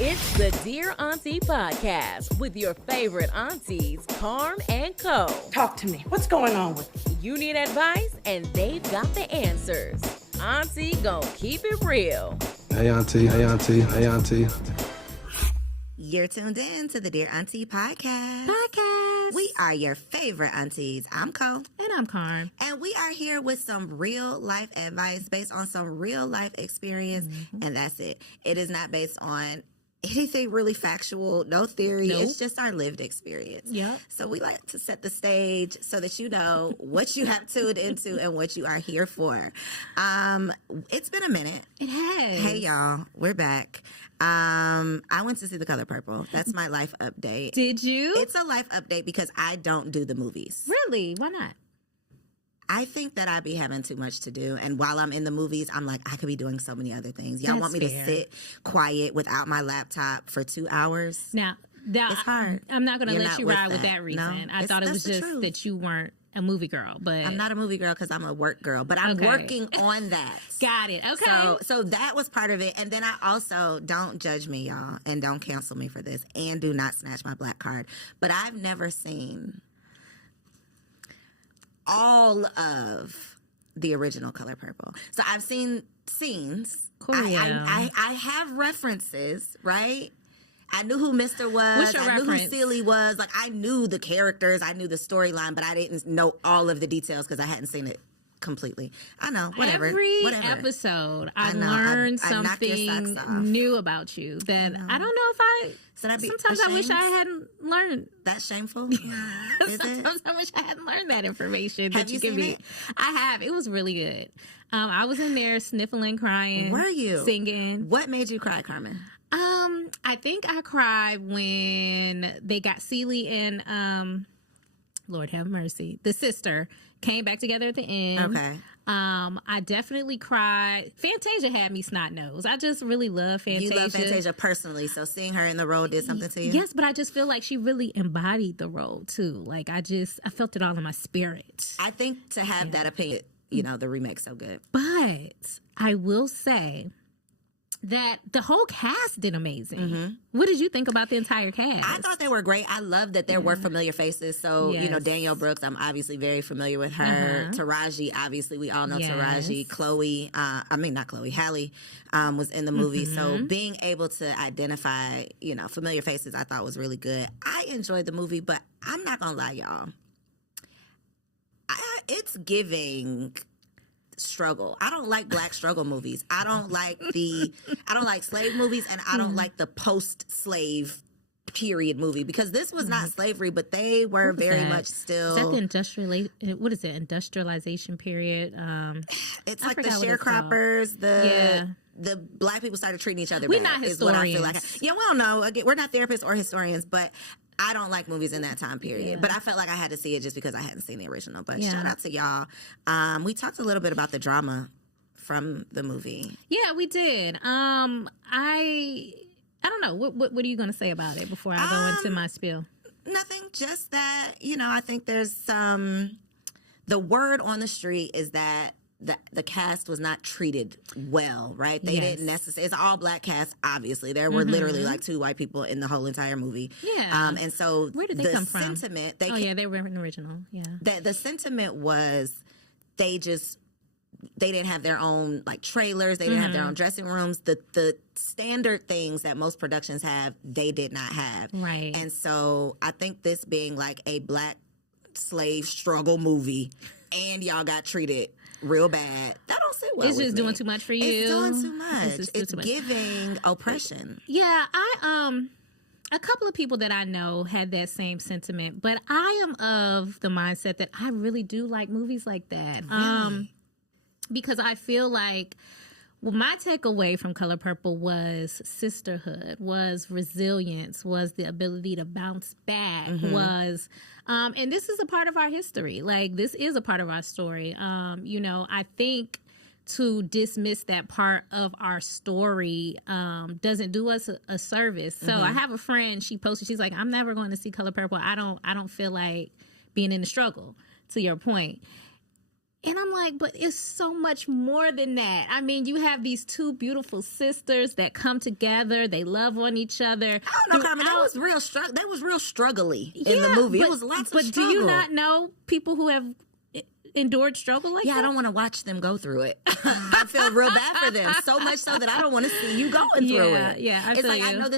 It's the Dear Aunty podcast with your favorite aunties, Carm and Koe. Talk to me. What's going on with you? You need advice, and they've got the answers. Auntie gon' keep it real. Hey, Auntie. Hey, Auntie. Hey, Auntie. You're tuned in to the Dear Aunty podcast. We are your favorite aunties. I'm Koe. And I'm Carm. And we are here with some real life advice based on some real life experience. And that's it. It is not based on anything really factual, no theory. Nope. It's just our lived experience. Yep. So we like to set the stage so that you know what you have tuned into and what you are here for. It's been a minute. It has. Hey, y'all. We're back. I went to see The Color Purple. That's my life update. Did you? It's a life update because I don't do the movies. Really? Why not? I think that I be having too much to do. And while I'm in the movies, I'm like, I could be doing so many other things. Y'all want me to sit quiet without my laptop for 2 hours? Now, it's hard. I'm not going to You're let not you with ride with that. that reason. No, I thought it that's was the just truth. that you weren't a movie girl. But I'm not a movie girl because I'm a work girl, but I'm Okay. working on that. Got it. Okay. So that was part of it. And then I also, don't judge me, y'all, and don't cancel me for this, and do not snatch my black card. But I've never seen all of the original Color Purple. So I've seen scenes. Cool. I have references, right? I knew who Mr. was. What's your I knew who reference? Celie was. Like, I knew the characters. I knew the storyline, but I didn't know all of the details because I hadn't seen it completely. I know. Whatever. Every Whatever. episode, I know. learned I knock your something socks off. new about you that I don't know if I. Should I be Sometimes I wish ashamed? I hadn't learned. That's shameful. Is it? Sometimes I wish I hadn't learned that information. Have that you can seen be. it? I have. It was really good. I was in there sniffling, crying. Were you? Singing. What made you cry, Carmen? I think I cried when they got Celie and Lord have mercy, the sister came back together at the end. Okay. I definitely cried. Fantasia had me snot nose. I just really love Fantasia. You love Fantasia personally, so seeing her in the role did something to you? Yes, but I just feel like she really embodied the role too. Like I felt it all in my spirit. I think to have that opinion, you know, the remake's so good. But I will say that the whole cast did amazing. What did you think about the entire cast? I thought they were great. I love that there were familiar faces. So, you know, Yes. Danielle Brooks, I'm obviously very familiar with her. Taraji, obviously, we all know Yes. Taraji. Chloe, not Chloe, Halle was in the movie. So being able to identify, you know, familiar faces, I thought was really good. I enjoyed the movie, but I'm not going to lie, y'all. It's giving struggle. I don't like black struggle movies. I don't like slave movies, and I don't like the post-slave period movie, because this was not slavery, but they were very much still. Is that the industrialization period? It's I like the forgot what it's sharecroppers, the black people started treating each other We're bad. not is what I feel like. historians. Yeah, we don't know. Again, we're not therapists or historians, but I don't like movies in that time period. Yeah. But I felt like I had to see it just because I hadn't seen the original. But Yeah. shout out to y'all. We talked a little bit about the drama from the movie. Yeah, we did. I don't know. What are you going to say about it before I go into my spiel? Nothing, just that, you know, I think there's the word on the street is that the cast was not treated well, right? They didn't necessarily, it's an all black cast, obviously. There were literally like 2 white people in the whole entire movie. Yeah. And so Where did they come from? Sentiment, They were in the original. Yeah. the sentiment was they didn't have their own like trailers. They didn't have their own dressing rooms. The standard things that most productions have, they did not have. Right. And so I think this being like a black slave struggle movie, and y'all got treated real bad, that don't sit well It's with just me. doing too much for you. It's doing too much. just It's too much. giving oppression. Yeah, a couple of people that I know had that same sentiment, but I am of the mindset that I really do like movies like that. Really? Because I feel like my takeaway from Color Purple was sisterhood, was resilience, was the ability to bounce back, was, and this is a part of our history. Like, this is a part of our story. You know, I think to dismiss that part of our story doesn't do us a service. So I have a friend, she posted, she's like, I'm never going to see Color Purple. I don't feel like being in the struggle, to your point. And I'm like, but it's so much more than that. I mean, you have these two beautiful sisters that come together. They love on each other. I don't know, Carmen. That was real struggly in the movie. It was lots of struggle. But do you not know people who have endured struggle like that? Yeah, I don't want to watch them go through it. I feel real bad for them. So much so that I don't want to see you going through it. Yeah, it's like, I know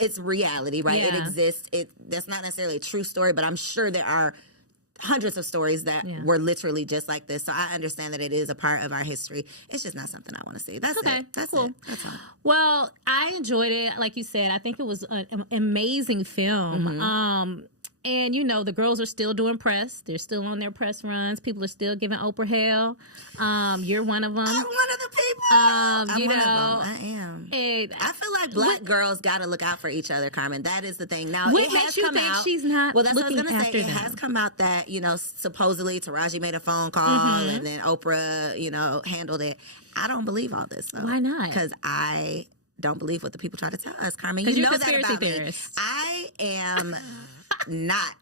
it's reality, right? Yeah. It exists. That's not necessarily a true story, but I'm sure there are hundreds of stories that were literally just like this. So I understand that it is a part of our history. It's just not something I want to see. That's it. That's cool. That's all. Well, I enjoyed it. Like you said, I think it was an amazing film. And, you know, the girls are still doing press. They're still on their press runs. People are still giving Oprah hell. You're one of them. I'm one of the people. I'm you one know, of them. I am. I feel like black girls got to look out for each other, Carmen. That is the thing. Now, it has come out. She's not well, that's what I was looking going to say. after It them. has come out that, you know, supposedly Taraji made a phone call and then Oprah, you know, handled it. I don't believe all this, though. Why not? Because I don't believe what the people try to tell us, Carmen. You know know that about theorist. me. I am not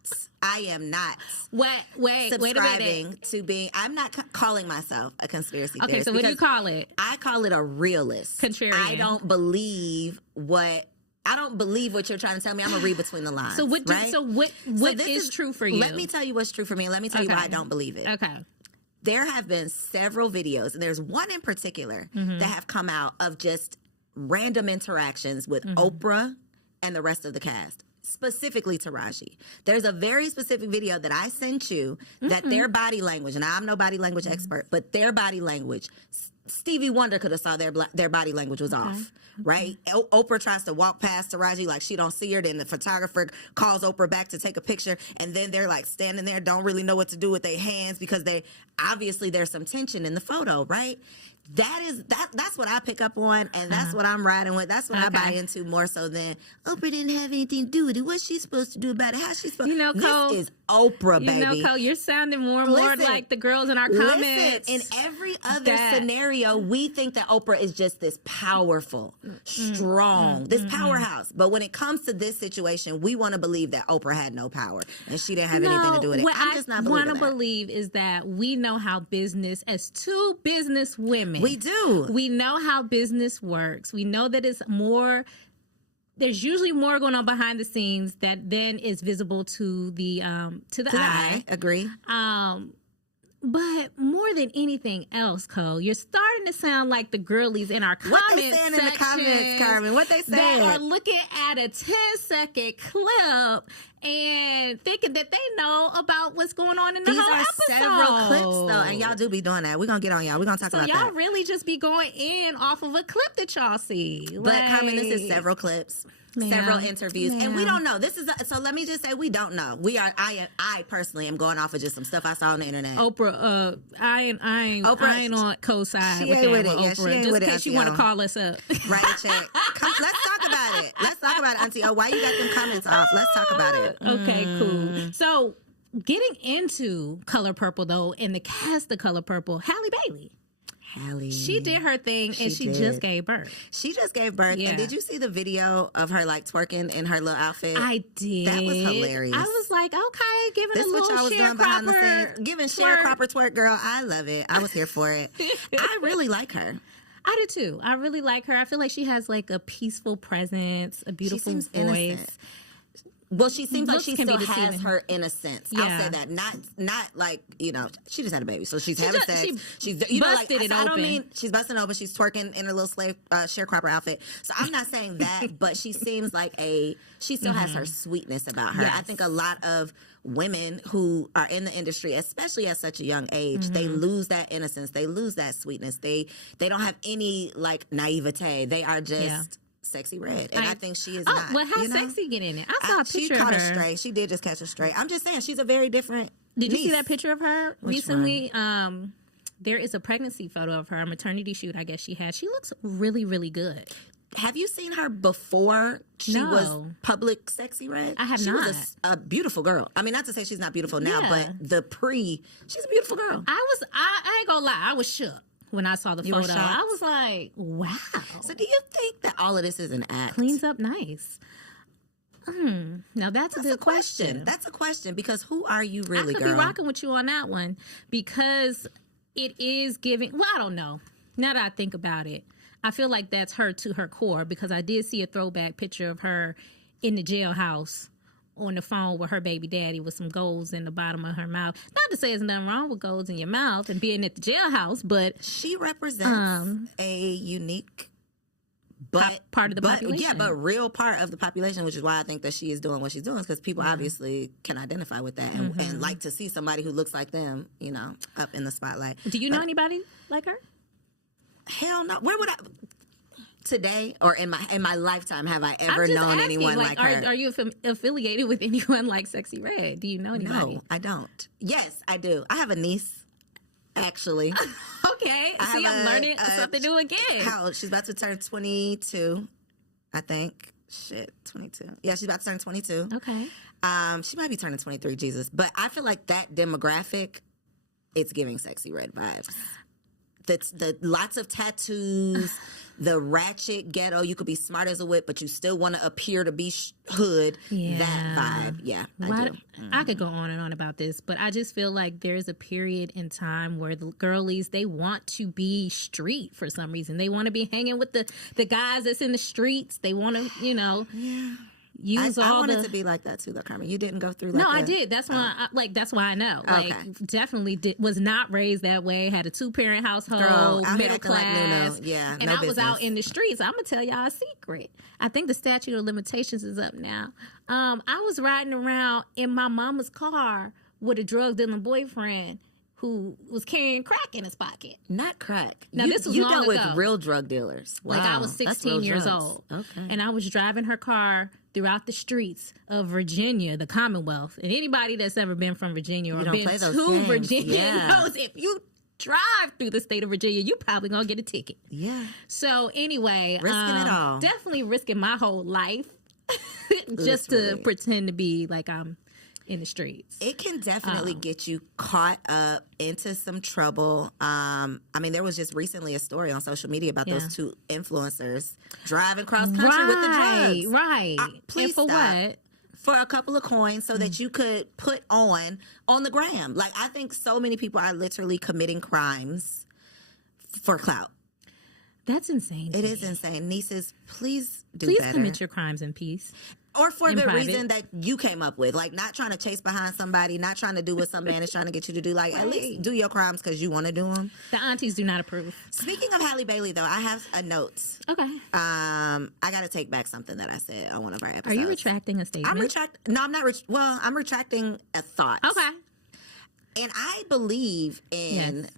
Wait a subscribing minute. to being. I'm not calling myself a conspiracy theorist. Okay, so what do you call it? I call it a realist. Contrarian. I don't believe what you're trying to tell me. I'm gonna read between the lines. So what this is true for you? Let me tell you what's true for me. Let me tell you why I don't believe it. Okay. There have been several videos, and there's one in particular that have come out of just random interactions with Oprah and the rest of the cast. Specifically Taraji. There's a very specific video that I sent you that their body language, and I'm no body language expert, but their body language, Stevie Wonder could have saw their body language was off, right? Oprah tries to walk past Taraji like she don't see her. Then the photographer calls Oprah back to take a picture, and then they're like standing there, don't really know what to do with their hands because obviously there's some tension in the photo, right? That's what I pick up on, and that's what I'm riding with. That's what I buy into more so than Oprah didn't have anything to do with it. What's she supposed to do about it? How's she supposed? You know, Cole, this is Oprah, baby. You know, Cole, you're sounding more and more like the girls in our comments. In every other scenario, we think that Oprah is just this powerful, strong, this powerhouse. But when it comes to this situation, we want to believe that Oprah had no power and she didn't have anything to do with it. What I'm just not believing that. I want to believe is that we know how business, as two business women, we do. We know how business works. We know that it's more. There's usually more going on behind the scenes that then is visible to the eye. Agree. But more than anything else, Cole, you're starting to sound like the girlies in our comments. What they saying in the comments, Carmen? What they saying? They are looking at a 10-second clip and thinking that they know about what's going on in the whole episode. These are several clips, though, and y'all do be doing that. We're going to get on y'all. We're going to talk about that. So y'all really just be going in off of a clip that y'all see. But, Carmen, this is several clips. Several interviews, and we don't know. This is so. Let me just say, we don't know. I personally am going off of just some stuff I saw on the internet. Oprah, I ain't on co-side. She ain't with it. Yeah, she ain't just with it. in case you want to call us up, right? Check. Let's talk about it. Let's talk about it, Auntie. Oh, why you got them comments off? Let's talk about it. Okay, cool. So, getting into Color Purple though, and the cast of Color Purple, Halle Bailey. She did her thing, and she just gave birth. She just gave birth. Yeah. And did you see the video of her like twerking in her little outfit? I did. That was hilarious. I was like, okay, giving this a little what y'all was doing behind the scenes, giving sharecropper twerk, girl. I love it. I was here for it. I really like her. I do too. I really like her. I feel like she has like a peaceful presence, a beautiful voice. Innocent. Well, she seems like she still has her innocence. Yeah. I'll say that. Not like, you know, she just had a baby, so she's having sex. She's, you know, like, I don't mean she's busting open. She's twerking in her little slave sharecropper outfit. So I'm not saying that, but she seems like she still has her sweetness about her. Yes. I think a lot of women who are in the industry, especially at such a young age, they lose that innocence. They lose that sweetness. They don't have any like naivete. They are just sexy red, and I think she is not. Well, how sexy get in it? I saw a picture of her. She caught her stray. She did just catch her stray. I'm just saying, she's a very different. Did you see that picture of her recently? There is a pregnancy photo of her, a maternity shoot. I guess she had. She looks really, really good. Have you seen her before she was public sexy red? I have not. She was a beautiful girl. I mean, not to say she's not beautiful now, but she's a beautiful girl. I ain't gonna lie, I was shook when I saw the photo. I was like, wow. So do you think that all of this is an act? Cleans up nice. Now that's a good question. That's a question, because who are you really, girl? I could be rocking with you on that one, because it is giving. Well, I don't know. Now that I think about it, I feel like that's her to her core, because I did see a throwback picture of her in the jailhouse on the phone with her baby daddy with some golds in the bottom of her mouth. Not to say there's nothing wrong with golds in your mouth and being at the jailhouse, but she represents a unique part of the population. Yeah, but real part of the population, which is why I think that she is doing what she's doing, because people obviously can identify with that and like to see somebody who looks like them, you know, up in the spotlight. Do you know anybody like her? Hell no. Where would I... Today or in my lifetime have I ever known anyone like her? Are you affiliated with anyone like Sexy Red? Do you know anybody? No, I don't. Yes, I do. I have a niece, actually. Okay. See, I'm learning something new again. How old? She's about to turn 22, I think. 22. Yeah, she's about to turn 22. Okay. She might be turning 23, Jesus. But I feel like that demographic, it's giving Sexy Red vibes. That's the lots of tattoos, the ratchet ghetto. You could be smart as a whip, but you still want to appear to be hood. Yeah. That vibe. Yeah, I do. I could go on and on about this, but I just feel like there's a period in time where the girlies, they want to be street for some reason. They want to be hanging with the guys that's in the streets. They want to, you know... Yeah. I wanted to be like that too, though, Carmen. You didn't go through like I did. That's why, that's why I know. Okay. Like, definitely was not raised that way. Had a 2-parent household, Girl, middle class. Like yeah, and no I was business. out in the streets. I'm gonna tell y'all a secret. I think the statute of limitations is up now. I was riding around in my mama's car with a drug dealing boyfriend who was carrying crack in his pocket. Not crack. Now, this was you long dealt with ago. Real drug dealers. Wow, like I was 16 years old. Okay. And I was driving her car throughout the streets of Virginia, the Commonwealth. And anybody that's ever been from Virginia or been to Virginia knows if you drive through the state of Virginia, you probably gonna get a ticket. Yeah. So anyway, risking it all. Definitely risking my whole life just to pretend to be like I'm in the streets. It can definitely get you caught up into some trouble. I mean, there was just recently a story on social media about those 2 influencers driving cross country with the drugs. Right. Please and for stop. what? For a couple of coins so that you could put on the gram. Like, I think so many people are literally committing crimes for clout. That's insane. It is insane. Nieces, please do Please better. commit your crimes in peace. Or for the private. reason that you came up with. Like, not trying to chase behind somebody, not trying to do what some man is trying to get you to do. Like, at least do your crimes because you want to do them. The aunties do not approve. Speaking of Halle Bailey, though, I have a note. Okay. I got to take back something that I said on one of our episodes. Are you retracting a statement? I'm not. I'm retracting a thought. Okay. And I believe in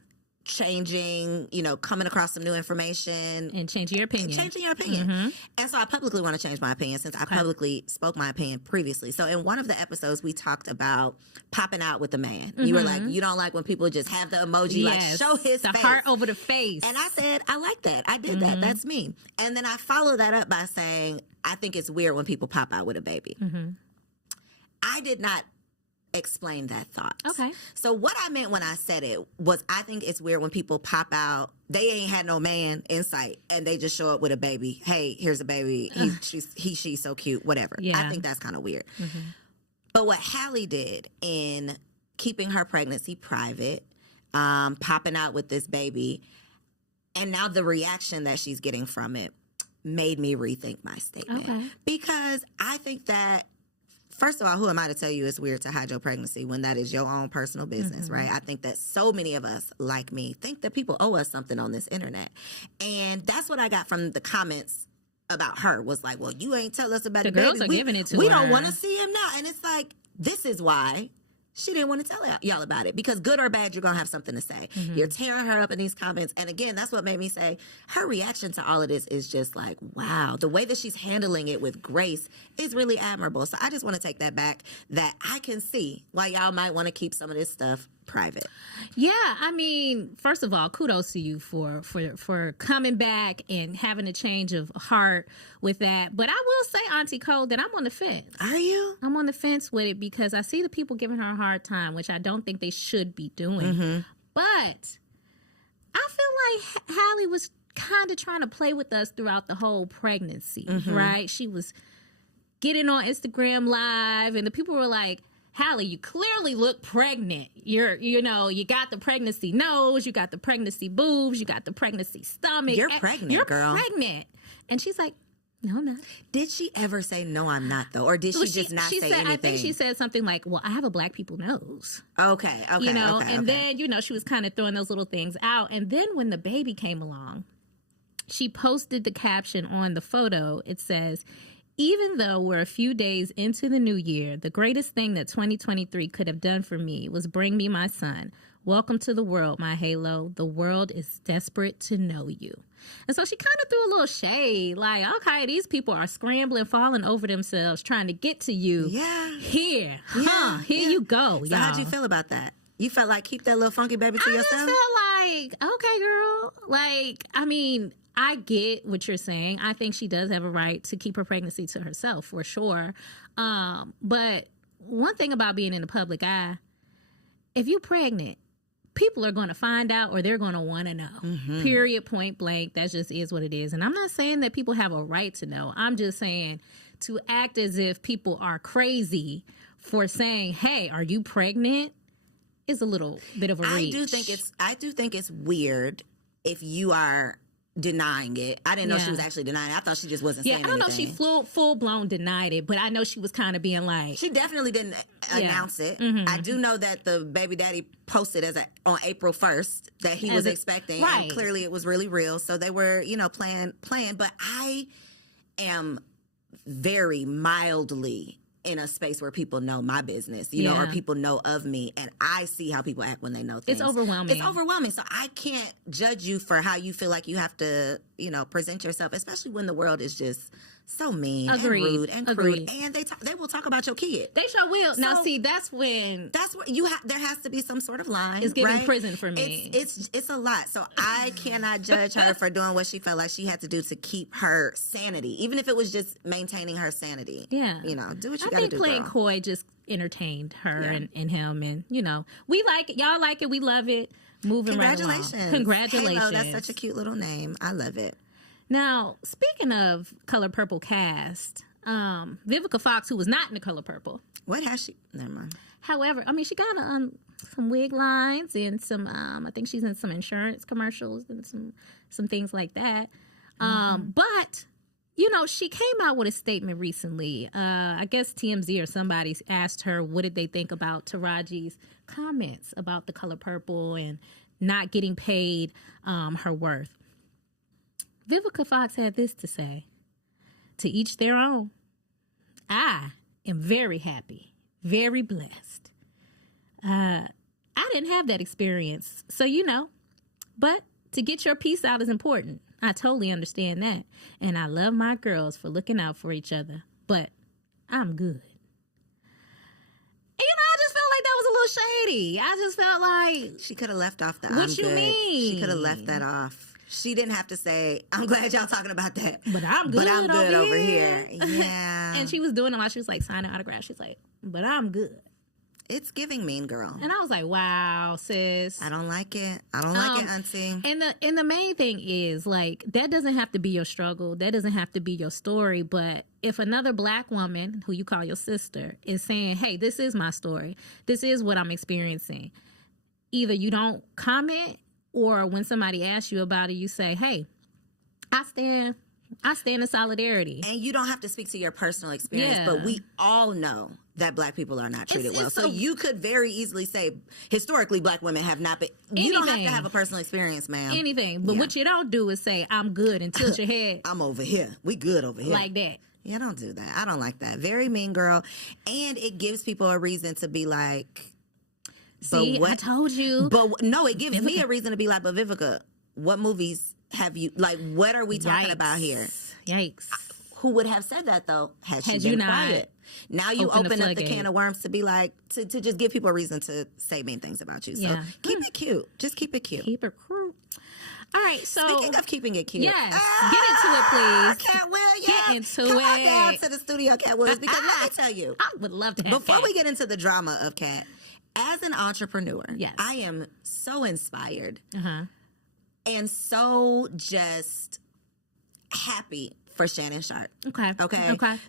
changing, coming across some new information. And changing your opinion. Mm-hmm. And so I publicly want to change my opinion since I publicly spoke my opinion previously. So in one of the episodes, we talked about popping out with a man. Mm-hmm. You were like, you don't like when people just have the emoji, like show his the face. heart over the face. And I said, I like that. I did that. That's me. And then I followed that up by saying, I think it's weird when people pop out with a baby. Mm-hmm. I did not explain that thought. Okay. So what I meant when I said it was I think it's weird when people pop out, they ain't had no man in sight and they just show up with a baby. Hey, here's a baby. She's so cute, whatever. Yeah. I think that's kind of weird. Mm-hmm. But what Halle did in keeping her pregnancy private, popping out with this baby, and now the reaction that she's getting from it made me rethink my statement. Okay. Because I think that, first of all, who am I to tell you it's weird to hide your pregnancy when that is your own personal business, right? I think that so many of us, like me, think that people owe us something on this internet. And that's what I got from the comments about her was like, well, you ain't tell us about the girls are giving it to we her. don't want to see him now. And it's like, this is why she didn't want to tell y'all about it. Because good or bad, you're going to have something to say. Mm-hmm. You're tearing her up in these comments. And again, that's what made me say her reaction to all of this is just like, wow. The way that she's handling it with grace is really admirable. So I just want to take that back, that I can see why y'all might want to keep some of this stuff private. Yeah, I mean, first of all, kudos to you for coming back and having a change of heart with that. But I will say, Auntie Koe, that I'm on the fence. Are you? I'm on the fence with it because I see the people giving her a hard time, which I don't think they should be doing. Mm-hmm. But I feel like Halle was kind of trying to play with us throughout the whole pregnancy, right? She was getting on Instagram Live, and the people were like, Halle, you clearly look pregnant. You got the pregnancy nose, you got the pregnancy boobs, you got the pregnancy stomach. You're pregnant, You're girl. pregnant. And she's like, no, I'm not. Did she ever say, no, I'm not, though? Or did she just not say anything? I think she said something like, well, I have a black people nose. Okay. Then, she was kind of throwing those little things out. And then when the baby came along, she posted the caption on the photo. It says, even though we're a few days into the new year, the greatest thing that 2023 could have done for me was bring me my son. Welcome to the world, my halo. The world is desperate to know you. And so she kind of threw a little shade, like, okay, these people are scrambling, falling over themselves, trying to get to you. Yeah. Here you go, So y'all. how'd you feel about that? You felt like keep that little funky baby to yourself? I just felt like, okay, girl. Like, I mean, I get what you're saying. I think she does have a right to keep her pregnancy to herself, for sure. But one thing about being in the public eye, if you're pregnant, people are going to find out or they're going to want to know. Mm-hmm. Period, point blank. That just is what it is. And I'm not saying that people have a right to know. I'm just saying to act as if people are crazy for saying, hey, are you pregnant? Is a little bit of a reach. I do think it's weird if you are denying it. I didn't know she was actually denying it. I thought she just wasn't saying anything. I don't know if she full-blown denied it, but I know she was kind of being like... She definitely didn't announce it. Mm-hmm. I do know that the baby daddy posted on April 1st that he was expecting. Right. And clearly it was really real. So they were, playing. But I am very mildly in a space where people know my business, or people know of me, and I see how people act when they know things. It's overwhelming. So I can't judge you for how you feel like you have to, present yourself, especially when the world is just so mean and rude and crude, and they will talk about your kid. They sure will. So, now, see, that's where there has to be some sort of line. It's giving right? prison for me. It's a lot. So I cannot judge her for doing what she felt like she had to do to keep her sanity, even if it was just maintaining her sanity. Yeah, do what you got to do. I think playing coy just entertained her and him, and we like it. Y'all like it. We love it. Moving right along. Congratulations. Halo, that's such a cute little name. I love it. Now, speaking of Color Purple cast, Vivica Fox, who was not in the Color Purple. What has she? Never mind. However, I mean, she got some wig lines and some, I think she's in some insurance commercials and some things like that. But, she came out with a statement recently. I guess TMZ or somebody asked her, what did they think about Taraji's comments about the Color Purple and not getting paid her worth. Vivica Fox had this to say: to each their own. I am very happy, very blessed. I didn't have that experience, so but to get your piece out is important. I totally understand that. And I love my girls for looking out for each other, but I'm good. I just felt like that was a little shady. I just felt like... She could have left off the what I'm you good. Mean? She could have left that off. She didn't have to say, I'm glad y'all talking about that. But I'm good, over here. Yeah. And she was doing it while she was like signing autographs. She's like, but I'm good. It's giving Mean Girl. And I was like, wow, sis. I don't like it. I don't like it, Auntie. And the main thing is, like, that doesn't have to be your struggle. That doesn't have to be your story. But if another black woman, who you call your sister, is saying, hey, this is my story, this is what I'm experiencing, either you don't comment, or when somebody asks you about it, you say, hey, I stand in solidarity. And you don't have to speak to your personal experience, but we all know that black people are not treated well. So you could very easily say, historically, black women have not been. You don't have to have a personal experience, ma'am. Anything. But what you don't do is say, I'm good, and tilt your head. I'm over here. We good over here. Like that. Yeah, don't do that. I don't like that. Very Mean Girl. And it gives people a reason to be like... See, I told you. But no, it gives me a reason to be like, but Vivica, what movies have you, like, what are we talking about here? Yikes. Who would have said that, though, had she been quiet? Now you open up the can of worms to be like, to just give people a reason to say mean things about you. So keep it cute. Just keep it cute. Keep it cute. All right, so. Speaking of keeping it cute. Yes. Get into it, please. Katt Williams. Get into it. Come on down to the studio, Katt Williams, because let me tell you. I would love to have Before Katt. we get into the drama of Katt, as an entrepreneur, yes. I am so inspired and so just happy for Shannon Sharpe. Okay.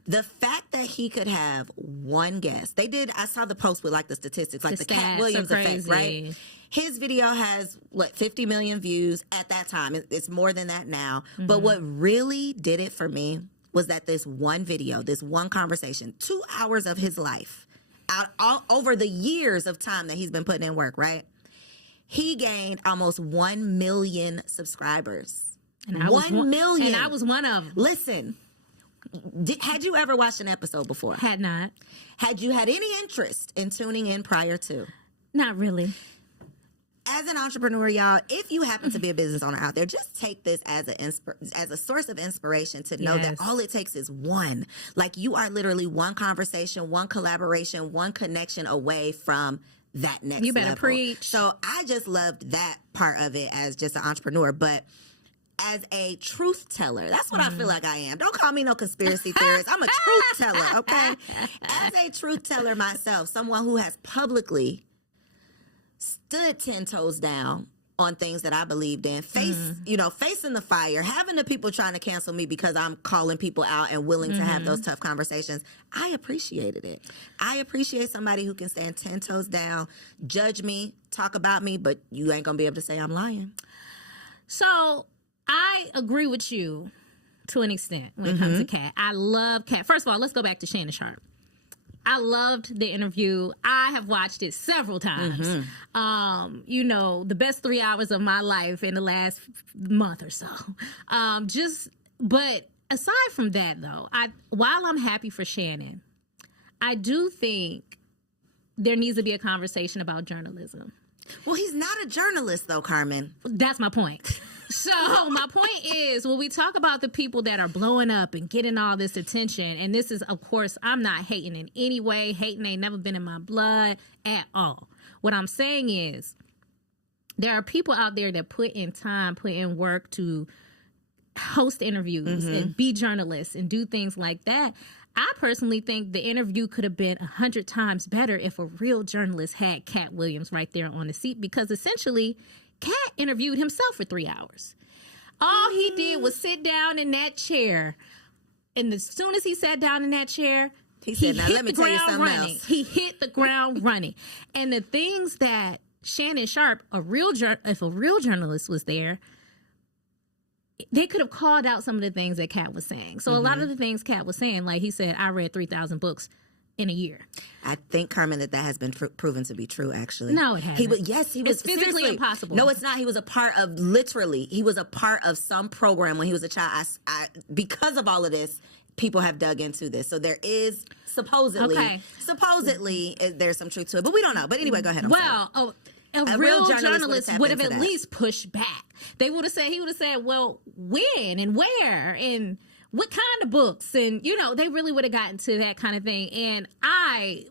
The fact that he could have one guest. I saw the post with like the statistics, like the Katt Williams effect, right? His video has 50 million views at that time. It's more than that now. Mm-hmm. But what really did it for me was that this one video, this one conversation, 2 hours of his life, all over the years of time that he's been putting in work, right? He gained almost 1 million subscribers. And I 1 million. And I was one of them. Listen, had you ever watched an episode before? Had not. Had you had any interest in tuning in prior to? Not really. As an entrepreneur, y'all, if you happen to be a business owner out there, just take this as a source of inspiration to know that all it takes is one. Like, you are literally one conversation, one collaboration, one connection away from that next level. You better preach. So I just loved that part of it as just an entrepreneur. But as a truth teller, that's what I feel like I am. Don't call me no conspiracy theorist. I'm a truth teller, okay? As a truth teller myself, someone who has publicly stood 10 toes down on things that I believed in, facing the fire, having the people trying to cancel me because I'm calling people out and willing to have those tough conversations. I appreciated it. I appreciate somebody who can stand 10 toes down, judge me, talk about me, but you ain't gonna be able to say I'm lying. So I agree with you to an extent when it comes to Katt. I love Katt. First of all, let's go back to Shannon Sharpe. I loved the interview. I have watched it several times. The best 3 hours of my life in the last month or so. But aside from that, though, while I'm happy for Shannon, I do think there needs to be a conversation about journalism. Well, he's not a journalist, though, Carmen. That's my point. So my point is, when we talk about the people that are blowing up and getting all this attention, and this is, of course, I'm not hating in any way. Hating ain't never been in my blood at all. What I'm saying is, there are people out there that put in time, put in work to host interviews and be journalists and do things like that. I personally think the interview could have been 100 times better if a real journalist had Katt Williams right there on the seat, because essentially Katt interviewed himself for 3 hours. All he did was sit down in that chair, and as soon as he sat down in that chair, he said, "Now let me tell you something else." He hit the ground running. And the things that Shannon Sharpe, if a real journalist was there, they could have called out some of the things that Katt was saying. So a lot of the things Katt was saying, like he said, I read 3,000 books in a year. I think, Carmen, that has been proven to be true, actually. No, it hasn't. He was It's physically impossible. No, it's not. He was a part of, he was a part of some program when he was a child. Because of all of this, people have dug into this. So there is supposedly, there's some truth to it. But we don't know. But anyway, go ahead. A real journalist would have at least pushed back. He would have said, well, when and where and what kind of books? And, they really would have gotten to that kind of thing. And I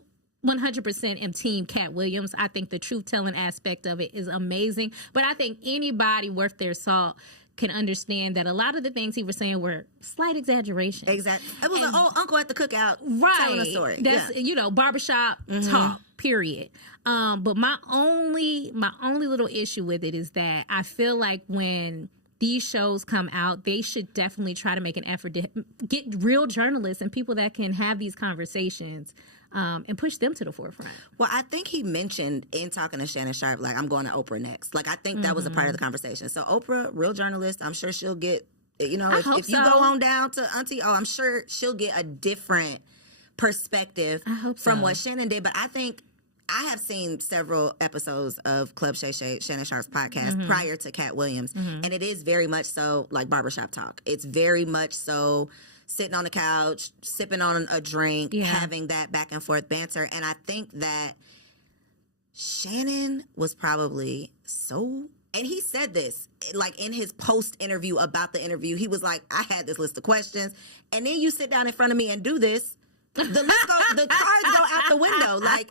100% am team Katt Williams. I think the truth-telling aspect of it is amazing. But I think anybody worth their salt can understand that a lot of the things he was saying were slight exaggerations. Exactly. It was an old uncle at the cookout telling a story. That's, barbershop talk, period. But my only little issue with it is that I feel like when these shows come out, they should definitely try to make an effort to get real journalists and people that can have these conversations and push them to the forefront. Well, I think he mentioned in talking to Shannon Sharpe, like, I'm going to Oprah next. Like, I think that was a part of the conversation. So Oprah, real journalist, I'm sure she'll get, if you go on down to Auntie, I'm sure she'll get a different perspective from what Shannon did. But I think I have seen several episodes of Club Shay Shay, Shannon Sharpe's podcast, prior to Katt Williams, and it is very much so like barbershop talk. It's very much so sitting on the couch, sipping on a drink, having that back and forth banter. And I think that Shannon was probably and he said this, like, in his post interview about the interview, he was like, I had this list of questions, and then you sit down in front of me and do this. The cards go out the window. Like,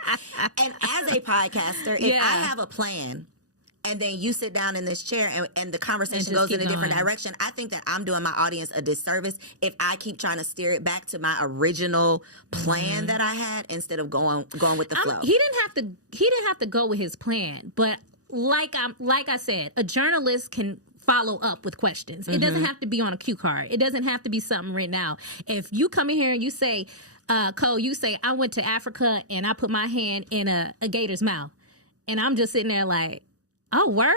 and as a podcaster, if I have a plan and then you sit down in this chair and the conversation goes in a different direction, I think that I'm doing my audience a disservice if I keep trying to steer it back to my original plan that I had instead of going with the flow. He didn't have to go with his plan, but like I said, a journalist can follow up with questions. It doesn't have to be on a cue card. It doesn't have to be something written out. If you come in here and you say, Koe, you say, I went to Africa and I put my hand in a gator's mouth. And I'm just sitting there like, oh, word?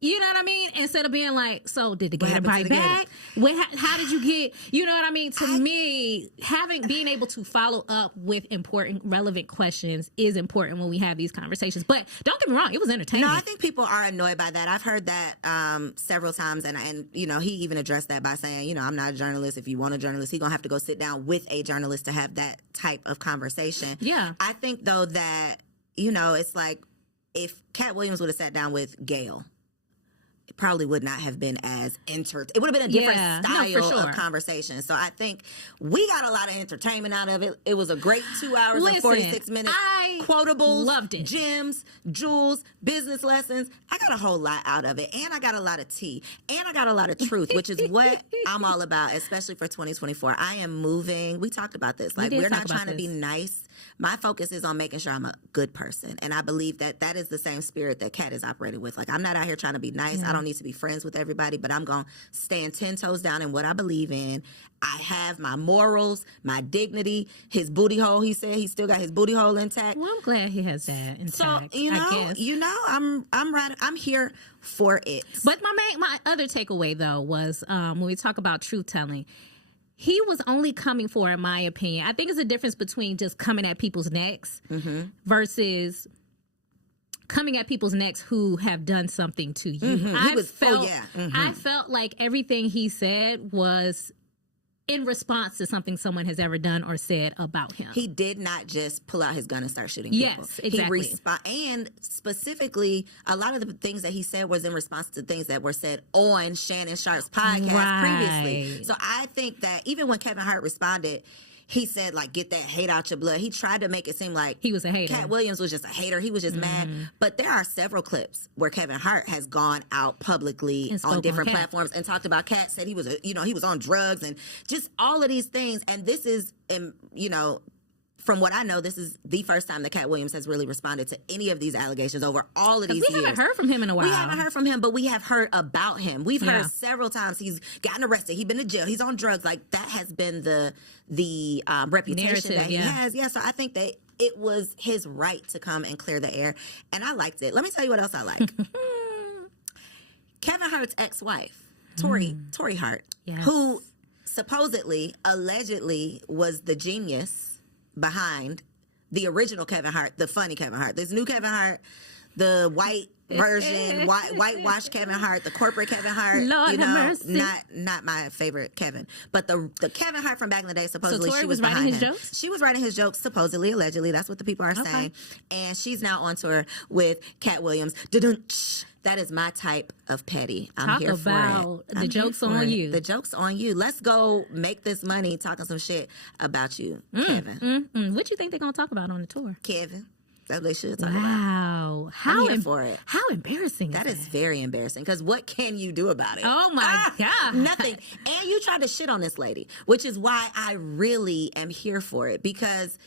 You know what I mean? Instead of being like, so did the gator bite back? How did you get, you know what I mean? To me, being able to follow up with important, relevant questions is important when we have these conversations. But don't get me wrong, it was entertaining. No, I think people are annoyed by that. I've heard that several times, and you know, he even addressed that by saying, you know, I'm not a journalist. If you want a journalist, he's gonna have to go sit down with a journalist to have that type of conversation. Yeah. I think though that, you know, it's like if Katt Williams would have sat down with Gayle, it probably would not have been as it would have been a different style of conversation. So I think we got a lot of entertainment out of it. It was a great 2 hours and 46 minutes. Quotables, loved it. Gems, jewels, business lessons. I got a whole lot out of it. And I got a lot of tea. And I got a lot of truth, which is what I'm all about, especially for 2024. I am moving. We talked about this. Like, we're not trying to be nice. My focus is on making sure I'm a good person. And I believe that that is the same spirit that Katt is operating with. Like, I'm not out here trying to be nice. I don't need to be friends with everybody, but I'm going to stand 10 toes down in what I believe in. I have my morals, my dignity, his booty hole. He said he still got his booty hole intact. Well, I'm glad he has that intact. So, I'm right. I'm here for it. But my other takeaway, though, was when we talk about truth telling, he was only coming for, in my opinion, I think it's a difference between just coming at people's necks versus coming at people's necks who have done something to you. I felt like everything he said was in response to something someone has ever done or said about him. He did not just pull out his gun and start shooting people. Yes, exactly. And specifically, a lot of the things that he said was in response to things that were said on Shannon Sharp's podcast previously. So I think that even when Kevin Hart responded, he said, like, get that hate out your blood. He tried to make it seem like he was a hater. Katt Williams was just a hater. He was just mad. But there are several clips where Kevin Hart has gone out publicly on different platforms and talked about Katt, said he was, he was on drugs and just all of these things. And this is, from what I know, this is the first time that Katt Williams has really responded to any of these allegations over all of these years. We haven't heard from him in a while. We haven't heard from him, but we have heard about him. We've heard several times he's gotten arrested. He's been to jail. He's on drugs. Like, that has been the reputation that he has. Yeah, so I think that it was his right to come and clear the air, and I liked it. Let me tell you what else I like. Kevin Hart's ex-wife, Tori Hart, who supposedly, allegedly was the genius behind the original Kevin Hart, the funny Kevin Hart. This new Kevin Hart, the white version, whitewash Kevin Hart, the corporate Kevin Hart. Lord have mercy. Not my favorite Kevin, but the Kevin Hart from back in the day. Supposedly, so she was writing his him. jokes. She was writing his jokes, supposedly, allegedly. That's what the people are saying. And she's now on tour with Katt Williams. That is my type of petty. I'm here for it. Talk about the joke's on you. The joke's on you. Let's go make this money talking some shit about you, Kevin. What you think they're going to talk about on the tour? Kevin. That's what they should talk about. Wow. I'm here for it. How embarrassing that is very embarrassing, because what can you do about it? Oh, my God. Nothing. And you tried to shit on this lady, which is why I really am here for it, because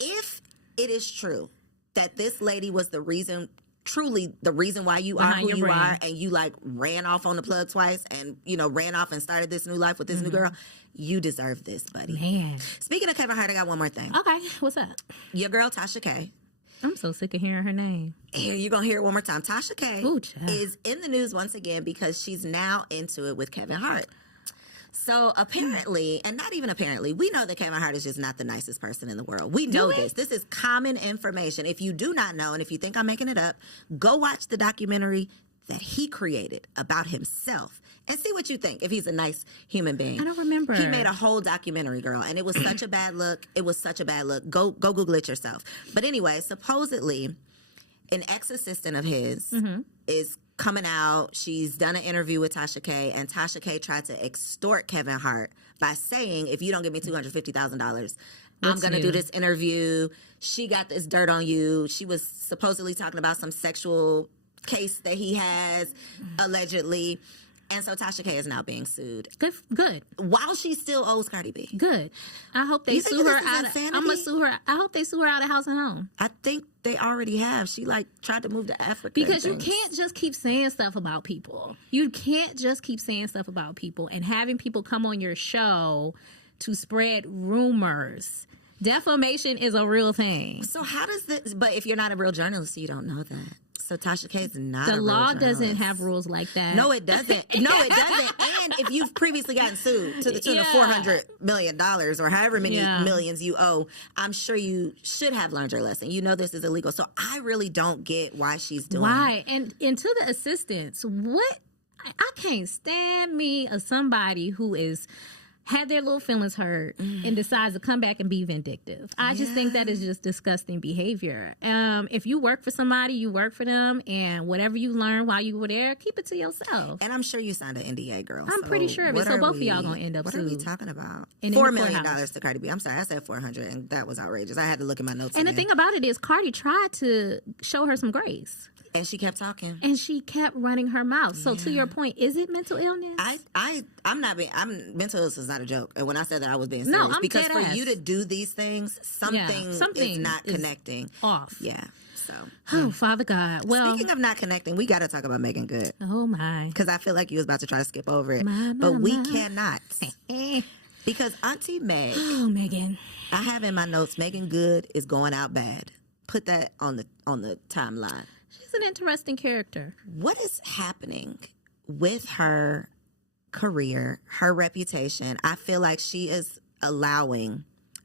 if it is true that this lady was the reason, truly the reason why you are who you are, and you like ran off on the plug twice and, ran off and started this new life with this new girl, you deserve this, buddy. Man. Speaking of Kevin Hart, I got one more thing. Okay. What's up? Your girl, Tasha K. I'm so sick of hearing her name. Here, you're going to hear it one more time. Tasha K is in the news once again because she's now into it with Kevin Hart. So apparently, and not even apparently, we know that Kevin Hart is just not the nicest person in the world. We know this. This is common information. If you do not know, and if you think I'm making it up, go watch the documentary that he created about himself and see what you think, if he's a nice human being. I don't remember. He made a whole documentary, girl, and it was such a bad look. It was such a bad look. Go Google it yourself. But anyway, supposedly, an ex-assistant of his is coming out. She's done an interview with Tasha K, and Tasha K tried to extort Kevin Hart by saying, if you don't give me $250,000, I'm going to do this interview. She got this dirt on you. She was supposedly talking about some sexual case that he has, allegedly. And so Tasha K is now being sued. Good. While she still owes Cardi B. Good. I hope they sue her out. I'm gonna sue her. I hope they sue her out of house and home. I think they already have. She tried to move to Africa. Because you can't just keep saying stuff about people. You can't just keep saying stuff about people and having people come on your show to spread rumors. Defamation is a real thing. So how does this? But if you're not a real journalist, you don't know that. So Tasha K is not the a real law journalist. doesn't have rules like that. No, it doesn't. No, it doesn't. And if you've previously gotten sued to the tune of $400 million or however many millions you owe, I'm sure you should have learned your lesson. You know this is illegal. So I really don't get why she's doing why. And to the assistants, what I can't stand me as somebody who is had their little feelings hurt and decides to come back and be vindictive. I just think that is just disgusting behavior. If you work for somebody, you work for them, and whatever you learn while you were there, keep it to yourself. And I'm sure you signed an NDA, girl. I'm pretty sure of it. So both of y'all gonna end up What sued. are we talking about? $4 million to Cardi B. I'm sorry, I said 400, and that was outrageous. I had to look at my notes And again. the thing about it is, Cardi tried to show her some grace. And she kept talking. And she kept running her mouth. So to your point, is it mental illness? Mental illness is not a joke. And when I said that, I was being serious. No, I'm because dead for ass. you to do these things, something is not connecting. Off. Yeah. So. Oh, Father God. Well, speaking of not connecting, we got to talk about Megan Good. Oh my. Because I feel like you was about to try to skip over it, but we cannot. Because Auntie Meg. Oh, Megan. I have in my notes, Megan Good is going out bad. Put that on the timeline. She's an interesting character. What is happening with her career, her reputation? I feel like she is allowing